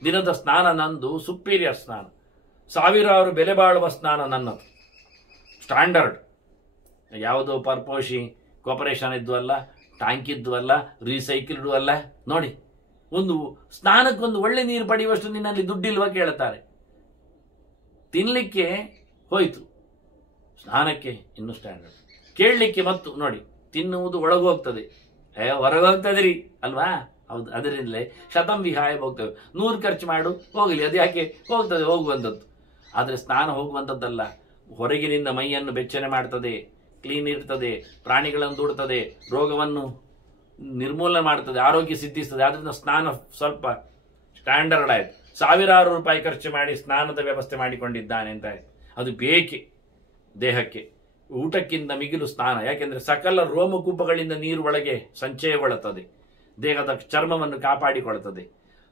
ದಿನದ ಸ್ನಾನ ನಂದು ಸುಪೀರಿಯರ್ ಸ್ನಾನ, 1000 ಬೆಲೆ ಬಾಳುವ ಸ್ನಾನ ನನ್ನದು, ಸ್ಟ್ಯಾಂಡರ್ಡ್. ಯಾವುದೋ ಪರ್ಪೋಷಿ ಕಾರ್ಪೊರೇಷನ್ ಇದ್ದು ಅಲ್ಲ, ಟ್ಯಾಂಕ್ ಇದ್ದು ಅಲ್ಲ, ರೀಸೈಕಲ್ಡು ಅಲ್ಲ. ನೋಡಿ, ಒಂದು ಸ್ನಾನಕ್ಕೊಂದು ಒಳ್ಳೆ ನೀರು ಪಡೆಯುವಷ್ಟು ನಿನ್ನಲ್ಲಿ ದುಡ್ಡಿಲ್ವ ಕೇಳುತ್ತಾರೆ. ತಿನ್ಲಿಕ್ಕೆ ಹೋಯ್ತು, ಸ್ನಾನಕ್ಕೆ ಇನ್ನೂ ಸ್ಟ್ಯಾಂಡರ್ಡ್. ಕೇಳಲಿಕ್ಕೆ ಮತ್ತು ನೋಡಿ, ತಿನ್ನುವುದು ಒಳಗೆ ಹೋಗ್ತದೆ, ಹೊರಗೆ ಹೋಗ್ತದೆ ರೀ ಅಲ್ವಾ? ಹೌದು. ಅದರಿಂದಲೇ ಶತಂ ವಿಹಾಯ ಹೋಗ್ತವೆ. 100 ಖರ್ಚು ಮಾಡು, ಹೋಗಲಿ, ಅದು ಯಾಕೆ ಹೋಗ್ತದೆ, ಹೋಗುವಂಥದ್ದು. ಆದರೆ ಸ್ನಾನ ಹೋಗುವಂಥದ್ದಲ್ಲ, ಹೊರಗಿನಿಂದ ಮೈಯನ್ನು ಬೆಚ್ಚನೆ ಮಾಡ್ತದೆ, ಕ್ಲೀನ್ ಇರ್ತದೆ, ಪ್ರಾಣಿಗಳನ್ನು ದೂಡ್ತದೆ, ರೋಗವನ್ನು ನಿರ್ಮೂಲನೆ ಮಾಡ್ತದೆ, ಆರೋಗ್ಯ ಸಿದ್ಧಿಸ್ತದೆ. ಆದ್ದರಿಂದ ಸ್ನಾನ ಸ್ವಲ್ಪ ಸ್ಟ್ಯಾಂಡರ್ಡ್ ಆಯ್ತು. 1000 ರೂಪಾಯಿ ಖರ್ಚು ಮಾಡಿ ಸ್ನಾನದ ವ್ಯವಸ್ಥೆ ಮಾಡಿಕೊಂಡಿದ್ದಾನೆ ಅಂತ ಆಯ್ತು. ಅದು ಬೇಕೆ ದೇಹಕ್ಕೆ, ಊಟಕ್ಕಿಂತ ಮಿಗಿಲು ಸ್ನಾನ. ಯಾಕೆಂದ್ರೆ ಸಕಲ ರೋಮಕೂಪಗಳಿಂದ ನೀರು ಒಳಗೆ ಸಂಚಯಗೊಳ್ಳುತ್ತದೆ, ದೇಹದ ಚರ್ಮವನ್ನು ಕಾಪಾಡಿಕೊಳ್ಳುತ್ತದೆ.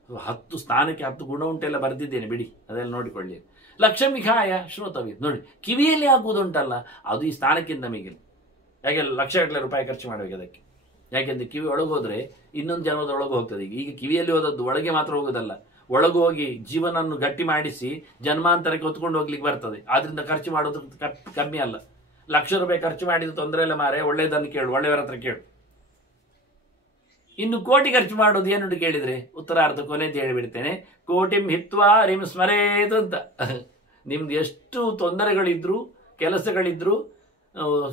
10 ಸ್ನಾನಕ್ಕೆ 10 ಗುಣ ಉಂಟೆಲ್ಲ ಬರೆದಿದ್ದೇನೆ, ಬಿಡಿ, ಅದೆಲ್ಲ ನೋಡಿಕೊಳ್ಳಿ. ಲಕ್ಷಂ ವಿಹಾಯ ಶ್ರೋತವ್ಯ. ನೋಡಿ, ಕಿವಿಯಲ್ಲಿ ಹಾಕುವುದುಂಟಲ್ಲ, ಅದು ಈ ಸ್ನಾನಕ್ಕಿಂತ ಮಿಗಿಲು. ಯಾಕೆ ಲಕ್ಷಗಟ್ಟಲೆ ರೂಪಾಯಿ ಖರ್ಚು ಮಾಡಬೇಕು ಅದಕ್ಕೆ? ಯಾಕೆಂದ್ರೆ ಕಿವಿ ಒಳಗೋದ್ರೆ ಇನ್ನೊಂದು ಜನ್ಮದ ಒಳಗೆ ಹೋಗ್ತದೆ. ಈಗ ಕಿವಿಯಲ್ಲಿ ಹೋದದ್ದು ಒಳಗೆ ಮಾತ್ರ ಹೋಗೋದಲ್ಲ, ಒಳಗೆ ಹೋಗಿ ಜೀವನನ್ನು ಗಟ್ಟಿ ಮಾಡಿಸಿ ಜನ್ಮಾಂತರಕ್ಕೆ ಹೊತ್ಕೊಂಡು ಹೋಗ್ಲಿಕ್ಕೆ ಬರ್ತದೆ. ಆದ್ರಿಂದ ಖರ್ಚು ಮಾಡೋದು ಕಮ್ಮಿ ಅಲ್ಲ. 1,00,000 ರೂಪಾಯಿ ಖರ್ಚು ಮಾಡಿದ್ದು ತೊಂದರೆ ಇಲ್ಲ ಮಾರೆ, ಒಳ್ಳೆಯದನ್ನು ಕೇಳು, ಒಳ್ಳೆಯವರ ಹತ್ರ ಕೇಳು. ಇನ್ನು ಕೋಟಿ ಖರ್ಚು ಮಾಡೋದು ಏನು ಕೇಳಿದ್ರೆ ಉತ್ತರಾರ್ಧ ಕೊನೆದು ಹೇಳಿಬಿಡ್ತೇನೆ. ಕೋಟಿಂ ಹಿತ್ವಾ ಹರಿಂ ಸ್ಮರೇತ್ ಅಂತ. ನಿಮ್ದು ಎಷ್ಟು ತೊಂದರೆಗಳಿದ್ರು, ಕೆಲಸಗಳಿದ್ರು,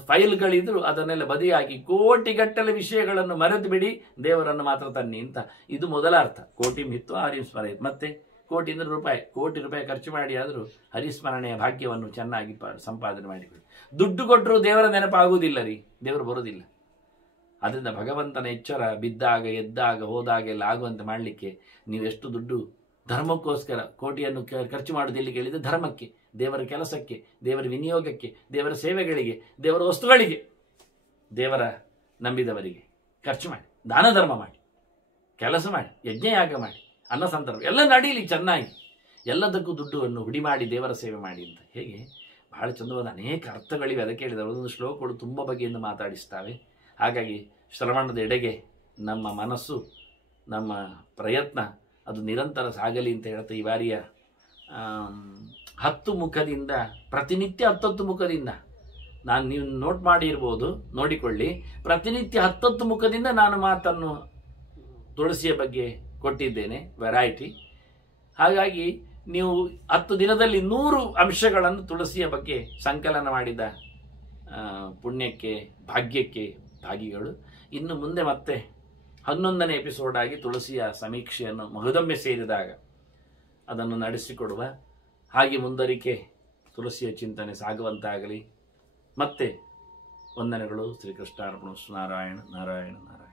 ಫೈಲ್ಗಳಿದ್ರು, ಅದನ್ನೆಲ್ಲ ಬದಿಯಾಗಿ ಕೋಟಿಗಟ್ಟಲೆ ವಿಷಯಗಳನ್ನು ಮರೆತು ಬಿಡಿ, ದೇವರನ್ನು ಮಾತ್ರ ತನ್ನಿ ಅಂತ. ಇದು ಮೊದಲ ಅರ್ಥ, ಕೋಟಿಂ ಹಿತ್ವಾ ಹರಿಂ ಸ್ಮರೇತ್. ಮತ್ತೆ ಕೋಟಿ ಅಂದ್ರೆ ರೂಪಾಯಿ, ಕೋಟಿ ರೂಪಾಯಿ ಖರ್ಚು ಮಾಡಿ ಆದರೂ ಹರಿಸ್ಮರಣೆಯ ಭಾಗ್ಯವನ್ನು ಚೆನ್ನಾಗಿ ಸಂಪಾದನೆ ಮಾಡಿಕೊಳ್ಳಿ. ದುಡ್ಡು ಕೊಟ್ಟರು ದೇವರ ನೆನಪಾಗುವುದಿಲ್ಲ ರೀ, ದೇವರು ಬರೋದಿಲ್ಲ. ಅದರಿಂದ ಭಗವಂತನ ಎಚ್ಚರ ಬಿದ್ದಾಗ, ಎದ್ದಾಗ, ಹೋದಾಗ ಎಲ್ಲ ಆಗುವಂತೆ ಮಾಡಲಿಕ್ಕೆ ನೀವೆಷ್ಟು ದುಡ್ಡು ಧರ್ಮಕ್ಕೋಸ್ಕರ ಕೋಟಿಯನ್ನು ಖರ್ಚು ಮಾಡೋದು ಎಲ್ಲಿ ಕೇಳಿದರೆ ಧರ್ಮಕ್ಕೆ, ದೇವರ ಕೆಲಸಕ್ಕೆ, ದೇವರ ವಿನಿಯೋಗಕ್ಕೆ, ದೇವರ ಸೇವೆಗಳಿಗೆ, ದೇವರ ವಸ್ತುಗಳಿಗೆ, ದೇವರ ನಂಬಿದವರಿಗೆ ಖರ್ಚು ಮಾಡಿ, ದಾನ ಧರ್ಮ ಮಾಡಿ, ಕೆಲಸ ಮಾಡಿ, ಯಜ್ಞಯಾಗ ಮಾಡಿ, ಅನ್ನ ಸಂದರ್ಭ ಎಲ್ಲ ನಡೀಲಿ ಚೆನ್ನಾಗಿ. ಎಲ್ಲದಕ್ಕೂ ದುಡ್ಡನ್ನು ಹುಡಿ ಮಾಡಿ ದೇವರ ಸೇವೆ ಮಾಡಿ ಅಂತ. ಹೇಗೆ ಬಹಳ ಚಂದವಾದ ಅನೇಕ ಅರ್ಥಗಳಿವೆ. ಅದಕ್ಕೆ ಹೇಳಿದರೆ ಒಂದೊಂದು ಶ್ಲೋಕಗಳು ತುಂಬ ಬಗೆಯಿಂದ ಮಾತಾಡಿಸ್ತಾವೆ. ಹಾಗಾಗಿ ಶ್ರವಣದ ಎಡೆಗೆ ನಮ್ಮ ಮನಸ್ಸು, ನಮ್ಮ ಪ್ರಯತ್ನ ಅದು ನಿರಂತರ ಸಾಗಲಿ ಅಂತ ಹೇಳ್ತಾ ಈ ಬಾರಿಯ 10 ಮುಖದಿಂದ, ಪ್ರತಿನಿತ್ಯ 10 ಮುಖದಿಂದ ನೀವು ನೋಟ್ ಮಾಡಿರ್ಬೋದು, ನೋಡಿಕೊಳ್ಳಿ. ಪ್ರತಿನಿತ್ಯ 10 ಮುಖದಿಂದ ನಾನು ಮಾತನ್ನು ತುಳಸಿಯ ಬಗ್ಗೆ ಕೊಟ್ಟಿದ್ದೇನೆ, ವೆರೈಟಿ. ಹಾಗಾಗಿ ನೀವು 10 ದಿನದಲ್ಲಿ 100 ಅಂಶಗಳನ್ನು ತುಳಸಿಯ ಬಗ್ಗೆ ಸಂಕಲನ ಮಾಡಿದ ಪುಣ್ಯಕ್ಕೆ, ಭಾಗ್ಯಕ್ಕೆ ಭಾಗಿಗಳು. ಇನ್ನು ಮುಂದೆ ಮತ್ತೆ 11ನೇ ಎಪಿಸೋಡ್ ಆಗಿ ತುಳಸಿಯ ಸಮೀಕ್ಷೆಯನ್ನು ಮಗದೊಮ್ಮೆ ಸೇರಿದಾಗ ಅದನ್ನು ನಡೆಸಿಕೊಡುವ ಹಾಗೆ ಮುಂದರಿಕೆ ತುಳಸಿಯ ಚಿಂತನೆ ಸಾಗುವಂತಾಗಲಿ. ಮತ್ತೆ ವಂದನೆಗಳು. ಶ್ರೀಕೃಷ್ಣಾರ್ಪಣ. ನಾರಾಯಣ ನಾರಾಯಣ ನಾರಾಯಣ.